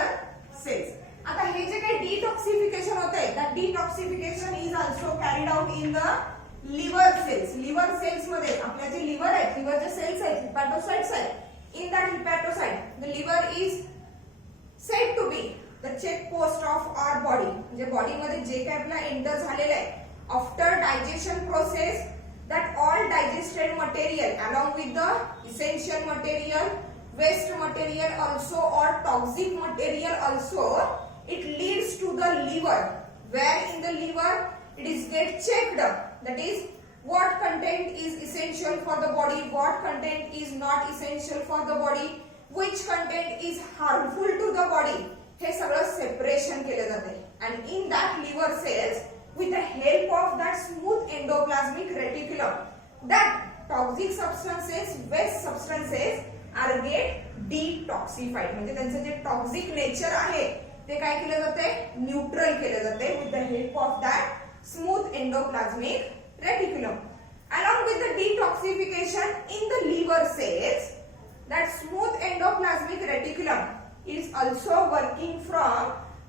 cells. आता हे जे काही डिटॉक्सिफिकेशन होते, that detoxification is also carried out in the liver cells. Liver cells मध्ये आपल्या जे liver आहेत, लिव्हरचे sales आहेत, hepatocytes आहेत. In that hepatocyte the liver is said to be the check post of our body. म्हणजे body मध्ये जे काही आपला एंटर झालेलं आहे after digestion process, that all digested material along with the essential material, waste material also और toxic material also, it leads to the liver, where in the liver it is get checked up. That is, what content is essential for the body, what content is not essential for the body, which content is harmful to the body. हे सगळं separation केलं जाते. And in that liver cells, with the help of that smooth endoplasmic reticulum, that toxic substances, waste substances are get detoxified. म्हणजे त्यांचं जे toxic nature आहे ते काय केलं जाते? न्यूट्रल केलं जाते with the help of that smooth endoplasmic reticulum. Along with the detoxification in the liver cells, that smooth endoplasmic reticulum is also working from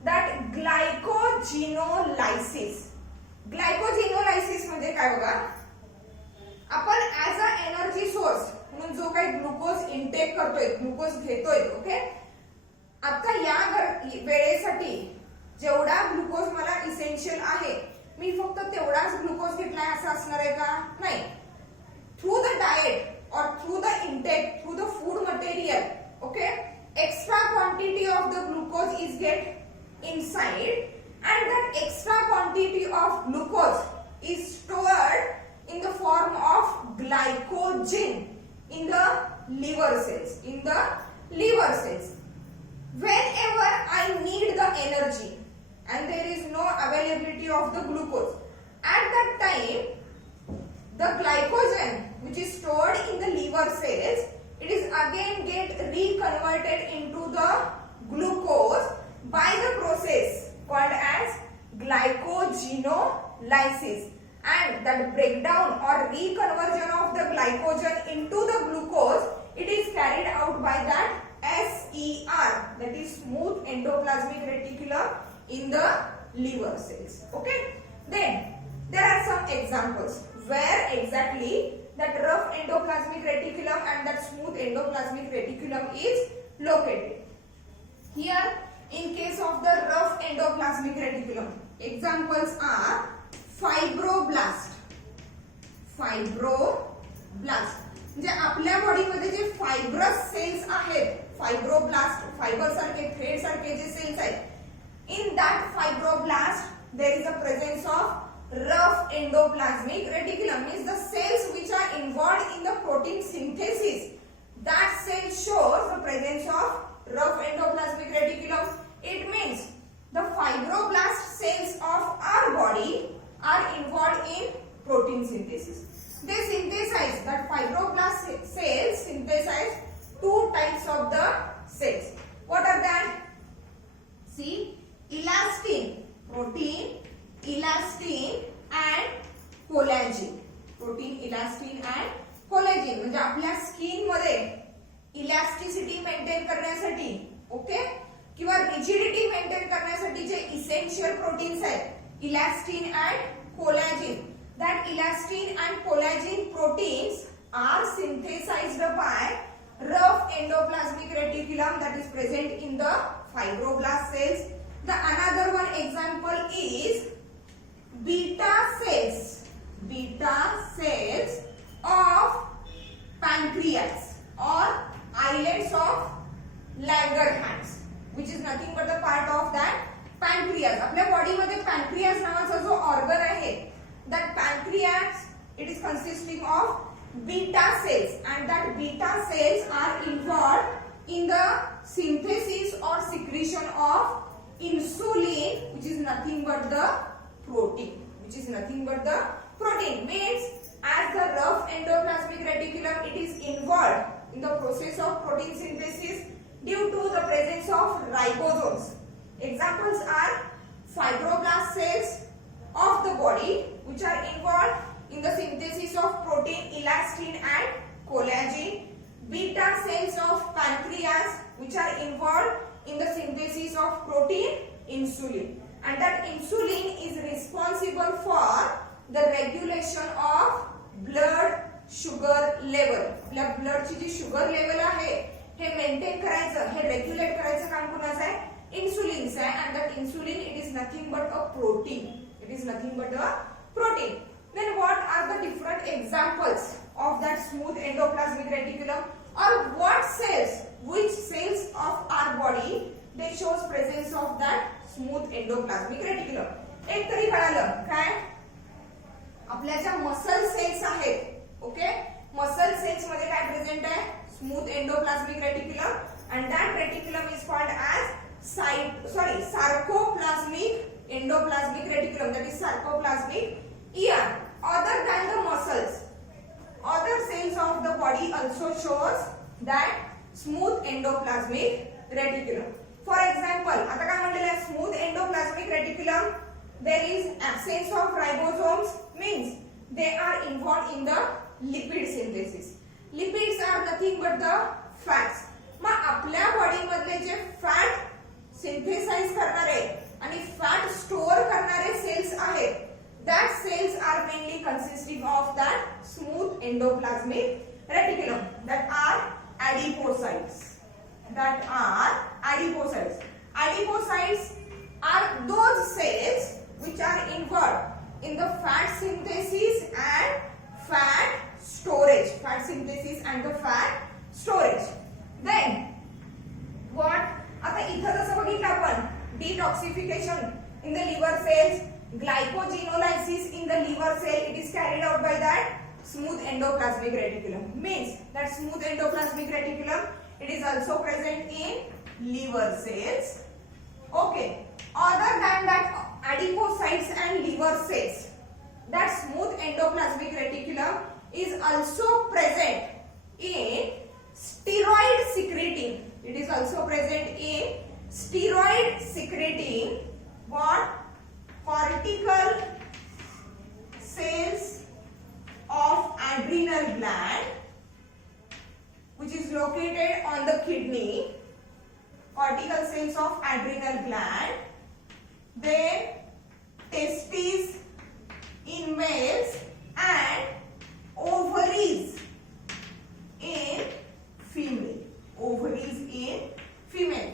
that glycogenolysis. Glycogenolysis म्हणजे काय बघा, आपण ऍज अ एनर्जी सोर्स म्हणून जो काही glucose intake करतोय, glucose घेतोय, okay, आता या वेळेसाठी जेवढा ग्लुकोज मला इसेन्शियल आहे मी फक्त तेवढाच ग्लुकोज घेतलाय असं असणार आहे का? नाही. थ्रू द डाएट और through the intake, through the food material, okay, extra quantity of the glucose is get inside and that extra quantity of glucose is stored in the form of glycogen in the liver cells. In the liver cells, whenever I need the energy and there is no availability of the glucose, at that time the glycogen which is stored in the liver cells, it is again get reconverted into the glucose by the process called as glycogenolysis, and that breakdown or reconversion of the glycogen into the glucose, it is carried out by that SER, that is smooth endoplasmic reticulum in the liver cells. Okay, then there are some examples where exactly that rough endoplasmic reticulum and that smooth endoplasmic reticulum is located. Here in case of the rough endoplasmic reticulum, examples are fibroblast. म्हणजे आपल्या body मध्ये जे fibrous sales आहेत, fibroblast, fibre सारखे, thread सारखे जे sales आहेत, in that fibroblast there is a presence of rough endoplasmic reticulum, means the cells which are involved in the protein synthesis, that cell shows the presence of rough endoplasmic reticulum. It means the fibroblast cells of our body are involved in protein synthesis. They synthesize, that fibroblast cells synthesize two types of the cells. What are that? See, elastin, protein, elastin and collagen. Protein, elastin and collagen. म्हणजे आपल्या skin मध्ये elasticity maintain करण्यासाठी, okay, किंवा rigidity maintain करण्यासाठी जे essential proteins आहेत, elastin and collagen, that elastin and collagen proteins are synthesized by rough endoplasmic reticulum that is present in the fibroblast cells. The another one example is beta cells of pancreas or islets of Langerhans, which is nothing but the part of that pancreas. आपल्या body मध्ये pancreas नावाचा जो organ आहे, that pancreas, it is consisting of beta cells, and that beta cells are involved in the synthesis or secretion of insulin, which is nothing but the protein. Means as the rough endoplasmic reticulum, it is involved in the process of protein synthesis due to the presence of ribosomes. Examples are fibroblast cells of the body, which are involved in the synthesis of protein elastin and collagen. Beta cells of pancreas, which are involved in the synthesis of protein insulin, and that insulin is responsible for the regulation of blood sugar level. Blood ची जी sugar level आहे हे maintain करायचं, हे regulate करायचं काम कोणाचं आहे? इन्सुलिनचं आहे. and that insulin, it is nothing but a protein. Then what are the different examples of that smooth endoplasmic reticulum, or what cells, which cells of our body they shows presence of that smooth endoplasmic reticulum? एक तरी कळालं काय? आपल्या ज्या muscle cells आहेत, okay, muscle cells मध्ये काय present आहे? Smooth endoplasmic reticulum, and that reticulum is called as sarcoplasmic endoplasmic reticulum, that is sarcoplasmic ear. Other than the muscles, other cells of the body also shows that smooth endoplasmic reticulum. For example, आता काय म्हटलेलं आहे? Smooth endoplasmic reticulum, there is absence of ribosomes, means they are involved in the lipid synthesis. Lipids are nothing but the fats. मग आपल्या body मधले जे fat synthesise करणारे आणि fat store करणारे sales आहेत, that cells are mainly consisting of that smooth endoplasmic reticulum, that are adipocytes. Adipocytes are those cells which are involved in the fat synthesis and fat storage. Then what? आता इथं जसं बघितलं आपण detoxification in the liver cells, glycogenolysis in the liver cell, it is carried out by that smooth endoplasmic reticulum. Means that smooth endoplasmic reticulum, it is also present in liver cells. Okay, other than that adipocytes and liver cells, that smooth endoplasmic reticulum is also present in steroid secreting. It is also present in steroid secreting what? Cortical cells of adrenal gland, which is located on the kidney. Cortical cells of adrenal gland, then testes in males and ovaries in female.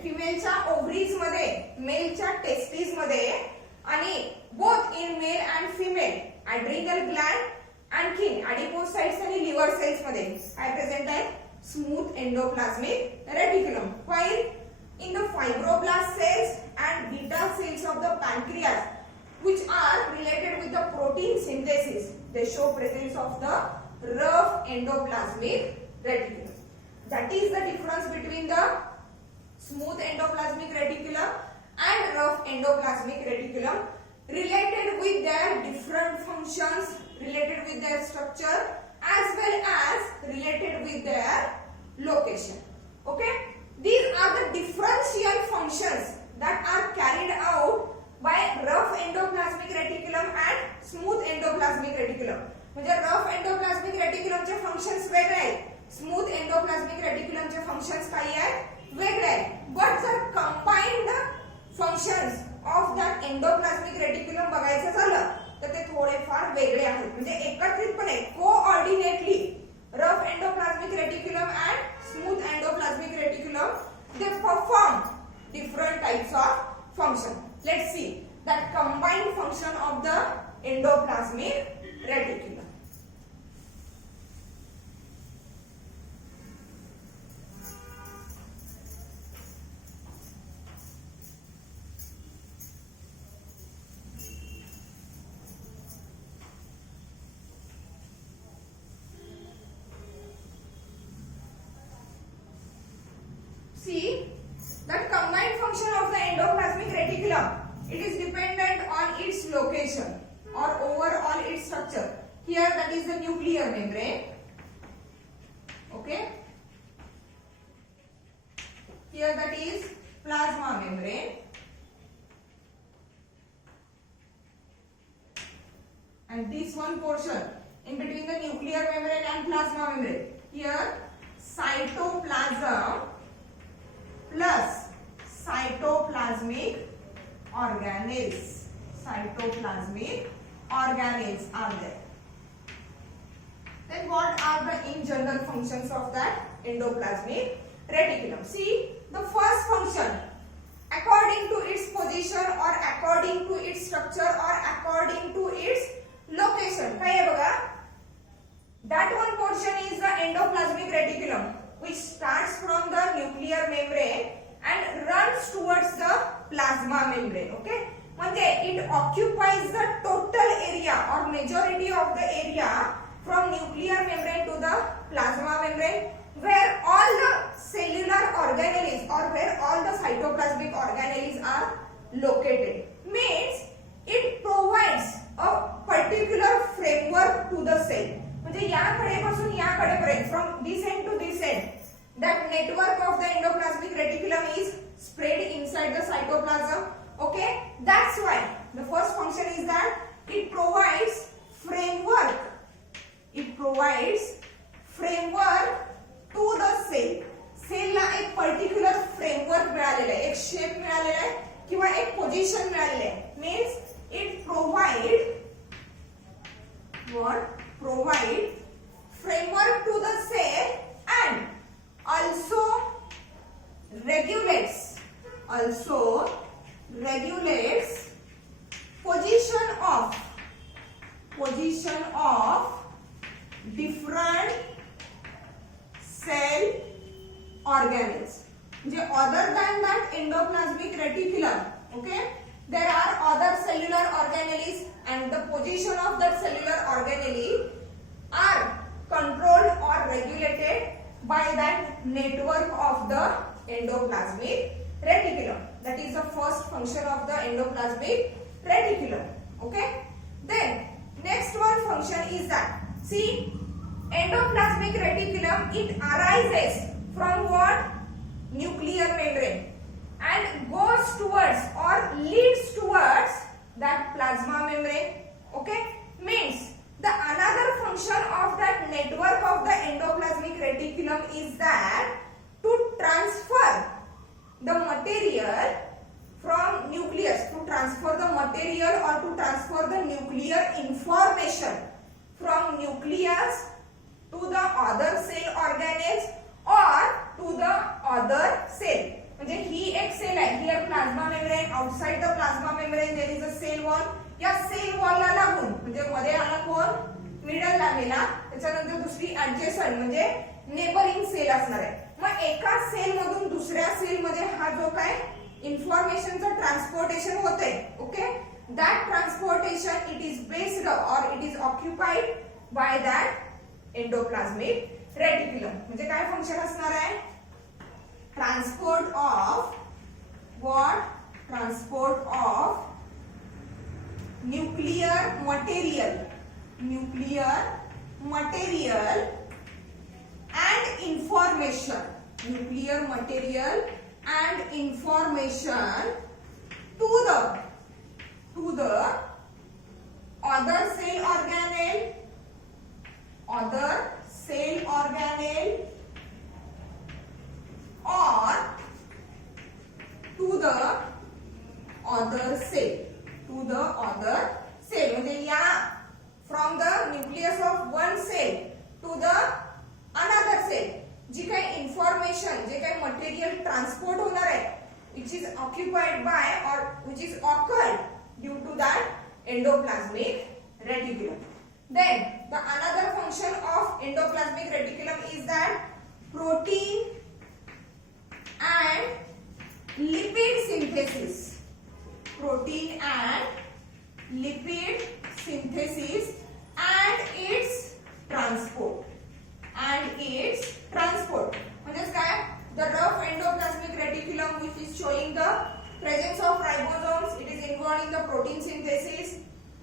फिमेलच्या ओव्हरीज मध्ये, मेलच्या testis मध्ये, आणि both in male and female adrenal gland, आणखी adipocytes आणि liver cells मध्ये काय present आहे? Smooth endoplasmic reticulum. While in the fibroblast cells and beta cells of the pancreas, which are related with the protein synthesis, they show presence of the rough endoplasmic reticulum. That is the difference between the smooth endoplasmic reticulum and rough endoplasmic reticulum, related with their different functions, related with their structure, as well as related with their location. Okay, these are the differential functions that are carried out by rough endoplasmic reticulum and smooth endoplasmic reticulum. म्हणजे rough endoplasmic reticulum चे functions वेगळे आहेत, smooth endoplasmic reticulum चे functions काही आहेत वेगळे आहेत. But जर combined functions of that endoplasmic reticulum बघायचं झालं तर ते थोडेफार वेगळे आहेत. म्हणजे एकत्रितपणे coordinately rough endoplasmic reticulum and smooth endoplasmic reticulum, they perform different types of function. Let's see that combined function of the endoplasmic reticulum. here that is the nuclear membrane. Okay, here that is plasma membrane, and this one portion in between the nuclear membrane and plasma membrane, here cytoplasm plus cytoplasmic organelles. Cytoplasmic organelles are there. Then what are the in general functions of that endoplasmic reticulum? See, the first function, according to its position or according to its structure or according to its location. काय आहे बघा? That one portion is the endoplasmic reticulum, which starts from the nuclear membrane and runs towards the plasma membrane. Okay, म्हणजे it occupies the total area or majority of the area from nuclear membrane to the plasma membrane, where all the cellular organelles or where all the cytoplasmic organelles are located. Means it provides a particular framework to the cell. म्हणजे याकडेपासून याकडेपर्यंत from this end to this end, that network of the endoplasmic reticulum is spread inside the cytoplasm. Okay, that's why the first function is that it provides framework. It provides framework to the cell. Cell ला एक particular framework मिळालेला आहे, एक shape मिळालेला आहे किंवा एक position मिळालेला आहे. Means it provide framework to the cell and also regulates position of different cell organelles. म्हणजे other than that endoplasmic reticulum, okay, there are other cellular organelles and the position of that cellular organelle are controlled or regulated by that network of the endoplasmic reticulum. That is the first function of the endoplasmic reticulum. Okay, then next one function is that, see, endoplasmic reticulum, it arises from what? Nuclear membrane and goes towards or leads towards that plasma membrane. Okay, means the another function of that network of the endoplasmic reticulum is that to transfer the material from nucleus, to transfer the material or to transfer the nuclear information from nucleus to the other cell organelles or to the other cell. म्हणजे ही एक cell आहे, here plasma membrane, outside the plasma membrane there is a cell wall. या cell वॉलला लागून म्हणजे मध्ये आला कोण? मिडल लागलेला, त्याच्यानंतर दुसरी ऍडजेसंट म्हणजे नेबरिंग सेल असणार आहे. मग एका सेल मधून दुसऱ्या सेल मध्ये हा जो काय इन्फॉर्मेशनचं ट्रान्सपोर्टेशन होतंय, okay, that transportation it is based or it is occupied by that endoplasmic reticulum. म्हणजे काय फंक्शन असणार आहे? Transport of what? Transport of nuclear material and information. Nuclear material and information to the other cell organelle or to the other cell. म्हणजे या from the nucleus of one cell to the another cell जी काही information, जे काही material transport होणार आहे, which is occupied by or which is occurred due to that endoplasmic reticulum. Then the another function of endoplasmic reticulum is that protein and lipid synthesis. Protein and lipid synthesis and its transport. म्हणजे काय? The rough endoplasmic reticulum which is showing the presence of ribosomes, it is involved in the protein synthesis.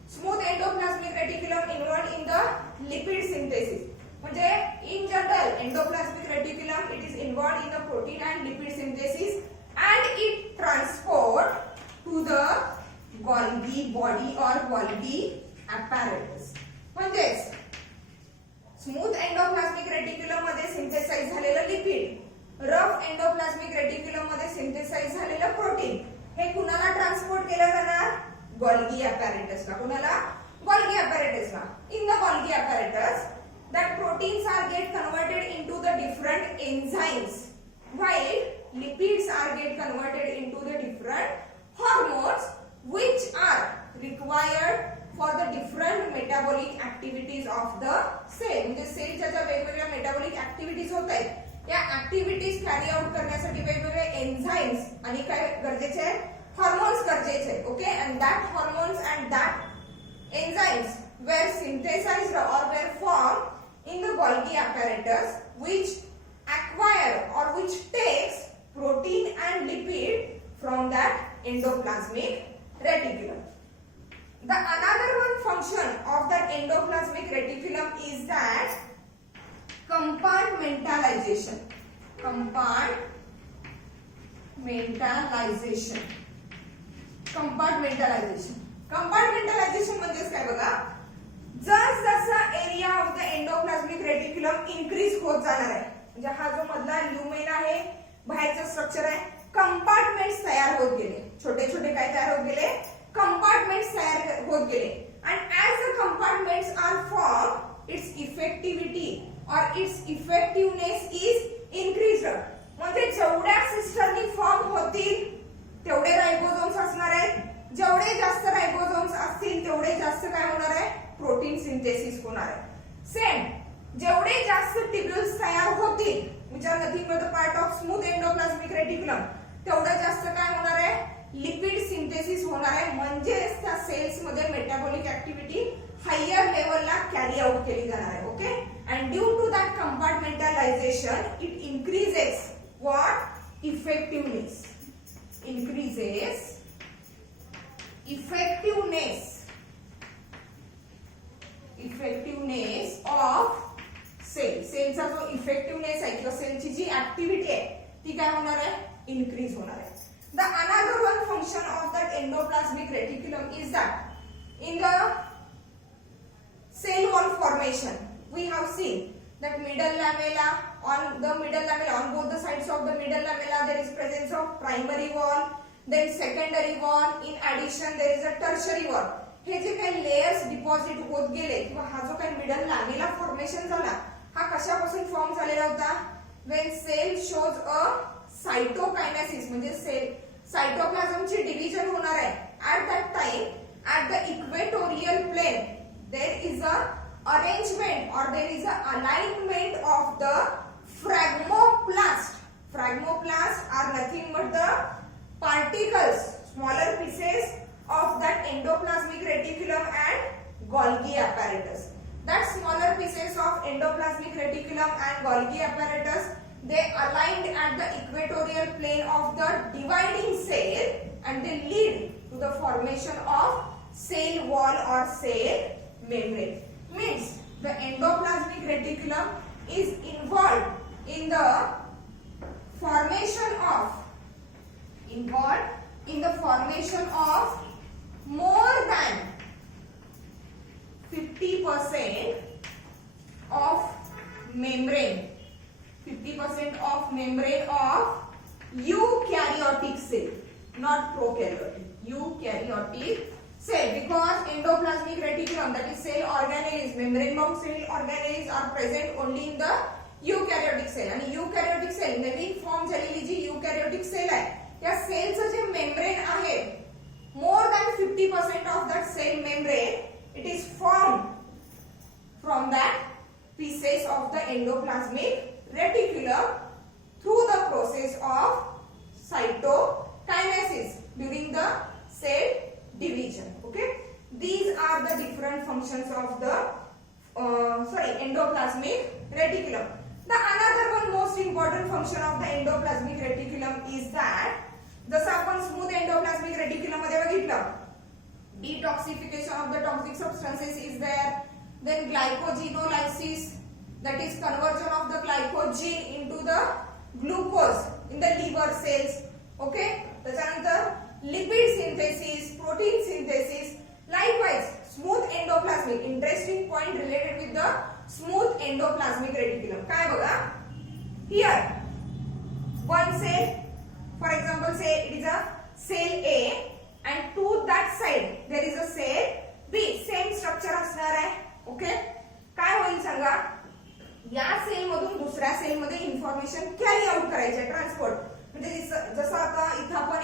Smooth endoplasmic reticulum involved in the lipid synthesis. म्हणजे in general endoplasmic reticulum it is involved in the protein and lipid synthesis and it transport to the Golgi body or Golgi apparatus. म्हणजेच smooth endoplasmic reticulum मध्ये synthesize झालेलं lipid, rough endoplasmic reticulum मध्ये synthesize झालेलं protein हे कुणाला transport केलं जाणार? Golgi apparatusला. कुणाला? Golgi apparatusला. In the Golgi apparatus, that proteins are get converted into the different enzymes, while lipids are get converted into the different hormones which are required for the different metabolic activities of the cell. म्हणजे सेलच्या ज्या वेगवेगळ्या metabolic activities होत आहेत या activities carry out करण्यासाठी वेगवेगळे enzymes आणि काय गरजेचे आहेत? हॉर्मोन्स गरजेचे आहेत. Okay, and that hormones and that enzymes were synthesized or were formed in the Golgi apparatus, which acquire or which takes protein and lipid from that endoplasmic reticulum. The another one function of that endoplasmic reticulum is that compartmentalization. Compartmentalization म्हणजे काय बघा, जस जसा area of the endoplasmic reticulum increase होत जाणार आहे, म्हणजे हा जो मधला ल्युमेन आहे, बाहेरचं स्ट्रक्चर आहे, कंपार्टमेंट्स तयार होत गेले, छोटे छोटे काय तयार होत गेले? कंपार्टमेंट्स तयार होत गेले. And as the compartments are form, its effectivity और इट्स इफेक्टिवनेस इज इन्क्रीज्ड. म्हणजे जेवढ्या सिस्टरनी फॉर्म होतील तेवढे रायबोझोम्स असणार आहेत, जेवढे जास्त रायबोझोम्स असतील तेवढे जास्त काय होणार आहे? प्रोटीन सिंथेसिस होणार आहे. सेम जेवढे जास्त ट्युब्युल्स तयार होतील, which are nothing but the part of smooth endoplasmic reticulum, तेवढं जास्त काय होणार आहे? लिपिड सिंथेसिस होणार आहे. म्हणजेच त्या सेल्स मध्ये मेटाबॉलिक ऍक्टिव्हिटी हायर लेवलला कॅरी आउट केली जाणार आहे. Okay, and due to that compartmentalization it increases what? Effectiveness. increases effectiveness of सेलचा जो इफेक्टिव्हनेस आहे किंवा सेलची जी ऍक्टिव्हिटी आहे ती काय होणार आहे? इन्क्रीज होणार आहे. The another one function of that endoplasmic reticulum is that in the cell wall formation we have seen that middle lamella, on both the sides of the middle lamella there is presence of primary wall, then secondary wall, in addition there is a tertiary wall. हे जे काही layers deposit होत गेले किंवा हा जो काही middle लॅमेला formation झाला हा कशापासून फॉर्म झालेला होता? when cell shows a cytokinesis, म्हणजे सेल सायटोप्लाझमची डिव्हिजन होणार आहे. at that time at the equatorial plane there is a arrangement or there is a alignment of the phragmoplast. Phragmoplast are nothing but the particles, smaller pieces of that endoplasmic reticulum and Golgi apparatus. That smaller pieces of endoplasmic reticulum and Golgi apparatus, they aligned at the equatorial plane of the dividing cell and they lead to the formation of cell wall or cell membrane. Means the endoplasmic reticulum is involved in the formation of more than 50% of membrane, 50% of membrane of eukaryotic cell, not prokaryotic, eukaryotic cell, because endoplasmic reticulum, that is cell organelles, membrane bound cell organelles are present only in the eukaryotic cell. आणि eukaryotic cell नवीन form झालेली जी eukaryotic cell आहे या सेलचं जे membrane आहे, more than 50% of that cell membrane it is formed from that pieces of the endoplasmic reticulum through the process of cytokinesis during the cell division. Okay, these are the different functions of the endoplasmic reticulum. The another one most important function of the endoplasmic reticulum is that जसं आपण smooth endoplasmic reticulum मध्ये बघितलं, detoxification of the toxic substances is there, then glycogenolysis, that is conversion of the glycogen into the glucose in the liver cells. Okay, त्याच्यानंतर lipid synthesis, protein synthesis. Likewise, smooth endoplasmic, interesting point related with the smooth endoplasmic reticulum. काय बघा, here one cell, for example say it is a cell A and to that side there is a cell B, same structure असणार आहे. Okay, काय होईल सांगा, या cell मधून दुसऱ्या cell मध्ये इन्फॉर्मेशन कॅरी आउट करायचे, ट्रान्सपोर्ट. म्हणजे जसं आता इथं आपण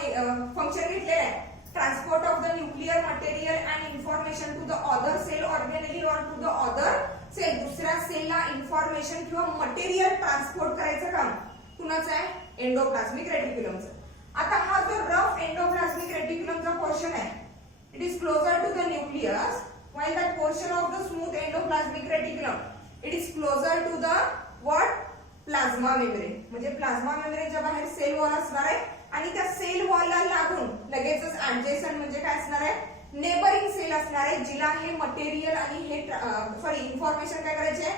फंक्शन घेतलेलं आहे, transport of the nuclear material and information to the other cell organelle or to the other cell. दुसऱ्या सेलला इन्फॉर्मेशन किंवा मटेरियल ट्रान्सपोर्ट करायचं काम कुणाचं आहे, एंडोप्लाझ्मिक रेटिक्युलमचं. आता हा जो रफ एंडोप्लाझ्मिक रेटिक्युलमचा पोर्शन आहे, it is closer to the nucleus, while that portion of the smooth endoplasmic reticulum, it is closer to the what, plasma membrane. म्हणजे प्लाझ्मा मेम्ब्रेनच्या बाहेर सेल वॉल असणार आहे आणि त्या सेल वॉलला लागून लगेचच ऍडजेसंट म्हणजे काय असणार आहे, नेबरिंग सेल असणार आहे, जिला हे मटेरियल आणि हे इन्फॉर्मेशन काय करायचे,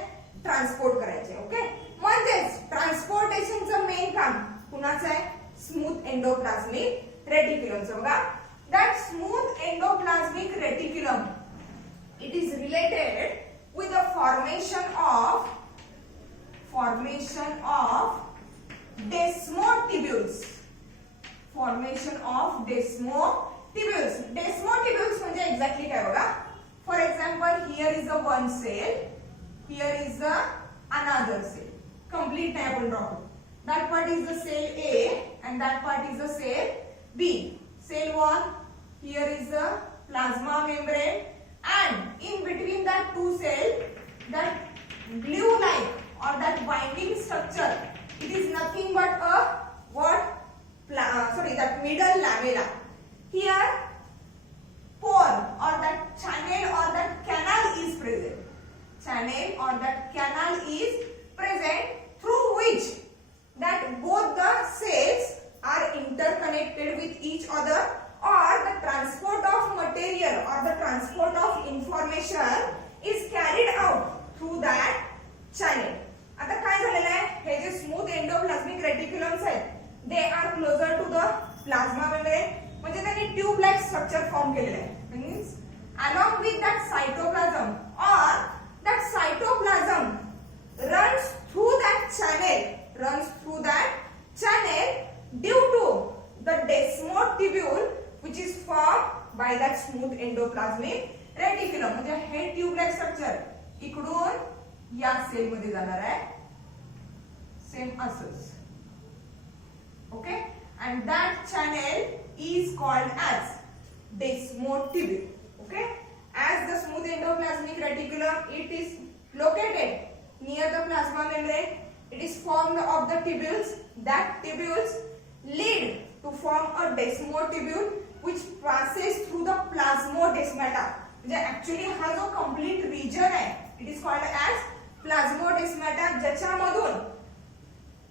ट्रान्सपोर्ट करायचे. ओके, म्हणजेच ट्रान्सपोर्टेशनचं मेन काम कुणाचं आहे, स्मूथ एंडोप्लाझ्मिक रेटिक्युलमचं. बघा, that smooth endoplasmic reticulum, it is related with the formation of desmotubules. Formation of desmotubules. Desmotubules म्हणजे एक्झॅक्टली काय बघा, for example here is a one cell, here is a another cell. Complete नाही आपण draw करू. That part is the cell A and that part is the cell B. Cell wall, here is the plasma membrane. And in between that two cells, that glue-like or that binding structure, it is nothing but a what? That middle lamella. Here, pore or that channel or that canal is present. Channel or that canal is present through which that both the cells are interconnected with each other, or the transport of material or the transport of information is carried out through that channel. आता काय झालेलं आहे, हे जे smooth endoplasmic reticulums आहेत, they are closer to the plasma membrane. म्हणजे त्यांनी tube like structure form केलेलं आहे. Means along with that cytoplasm or that cytoplasm runs through that channel due to the desmotubule which is formed by that smooth endoplasmic reticulum. म्हणजे हे tube like structure इकडून या cell मध्ये जाणार आहे, same असंच. Okay, and that channel is called as desmotubule. Okay, as the smooth endoplasmic reticulum, it is located near the plasma membrane. It is formed of the tubules. That tubules lead to form a desmotubule which passes through the plasmodesmata. म्हणजे actually हा जो complete region आहे, it is called as प्लाझ्मोडेस्माटा, ज्याच्यामधून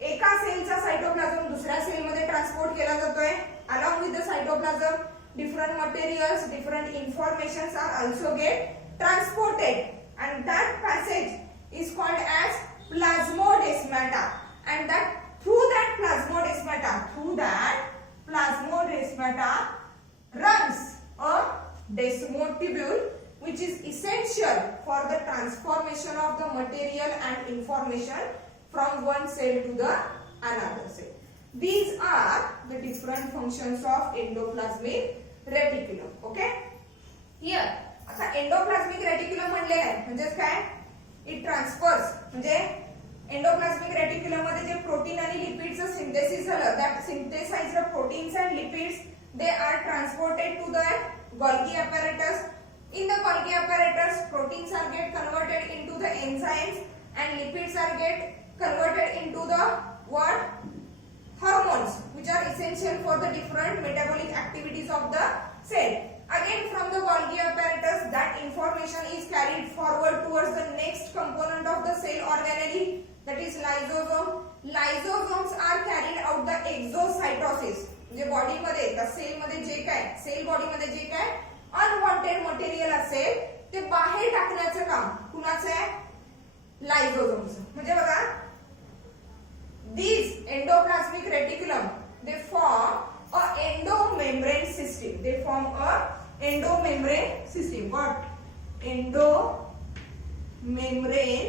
एका सेलचा cytoplasm दुसऱ्या cell मध्ये transport केला जातोय. Along with the cytoplasm different materials, different informations are also get transported, and that passage is called as plasmodesmata. And that through that plasmodesmata runs a desmotubule which is essential for the transformation of the material and information from one cell to the another cell. These are the different functions of endoplasmic reticulum. Okay, here आता endoplasmic reticulum म्हणले आहे म्हणजे काय, it transfers. म्हणजे endoplasmic reticulum मध्ये जे protein आणि लिपिडचं सिंथेसिस झालं, that synthesized proteins and lipids, they are transported to the Golgi apparatus. In the Golgi apparatus, proteins are get converted into the enzymes and lipids are get converted into the what? Hormones, which are essential for the different metabolic activities of the cell. Again, from the Golgi apparatus, that information is carried forward towards the next component of the cell organelle, that is lysosome. Lysosomes are carried out the exocytosis. म्हणजे body मध्ये त्या cell मध्ये जे काय, cell body मध्ये जे काय unwanted material असेल ते बाहेर टाकण्याचं काम कुणाचं आहे? लायझोझोमचं. म्हणजे बघा, these endoplasmic reticulum they form a endomembrane system. They form a endomembrane system. What? Endomembrane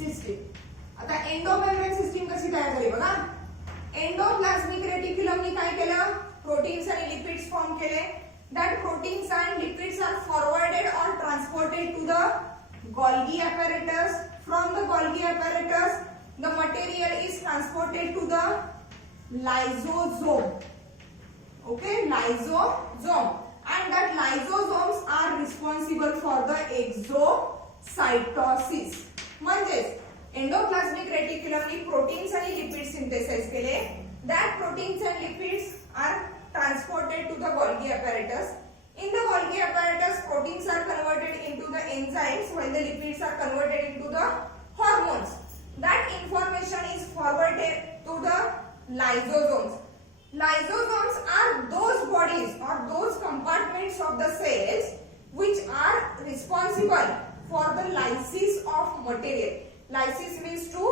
system. आता एंडोमेम्ब्रेन सिस्टीम कशी तयार झाली बघा. एंडोप्लाझ्मिक रेटिक्युलमनी काय केलं? प्रोटीन्स आणि लिपिड्स फॉर्म केले. That proteins and lipids are forwarded or transported to the Golgi apparatus. From the Golgi apparatus, the material is transported to the lysosome. Okay, lysosome. And that lysosomes are responsible for the exocytosis. म्हणजेच endoplasmic रेटिक्युलमनी proteins आणि lipid synthesise केले. That proteins and lipids are transported to the Golgi apparatus. In the Golgi apparatus, proteins are converted into the enzymes while the lipids are converted into the hormones. That information is forwarded to the lysosomes. Lysosomes are those bodies or those compartments of the cells which are responsible for the lysis of material. Lysis means to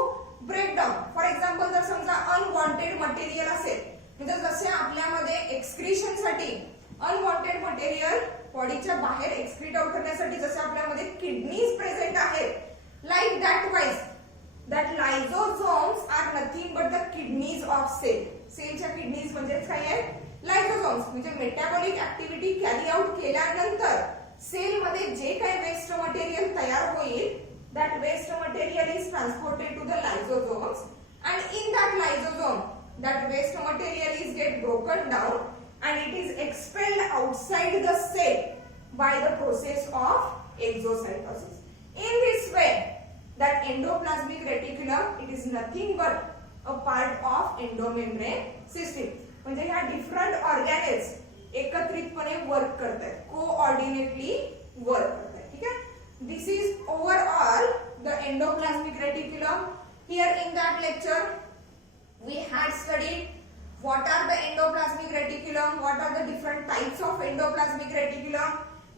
break down. For example, जर समजा unwanted material असेल, म्हणजे जसे आपल्यामध्ये excretion साठी unwanted material बॉडीच्या बाहेर excrete out करण्यासाठी जसे आपल्यामध्ये किडनीज प्रेझेंट आहेत, like that wise that lysosomes are nothing but the kidneys of cell. सेलच्या किडनीज म्हणजे काय आहेत? लायझोझोम्स. म्हणजे मेटाबॉलिक ऍक्टिव्हिटी कॅरी आउट केल्यानंतर सेल मध्ये जे काही वेस्ट मटेरियल तयार होईल, that waste material is transported to the lysosomes, and in that lysosome that waste material is get broken down and it is expelled outside the cell by the process of exocytosis. In this way, that endoplasmic reticulum, it is nothing but a part of endomembrane system. म्हणजे ह्या different ऑर्गॅनेल्स एकत्रितपणे work करतात, coordinately work करतात. ठीक आहे. This is overall the endoplasmic reticulum. Here in that lecture we had studied what are the endoplasmic reticulum, what are the different types of endoplasmic reticulum,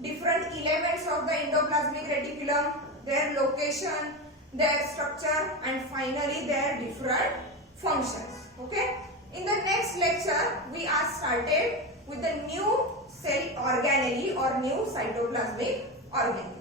different elements of the endoplasmic reticulum, their location, their structure, and finally their different functions. Okay, in the next lecture we are started with the new cell organelle or new cytoplasmic organelle.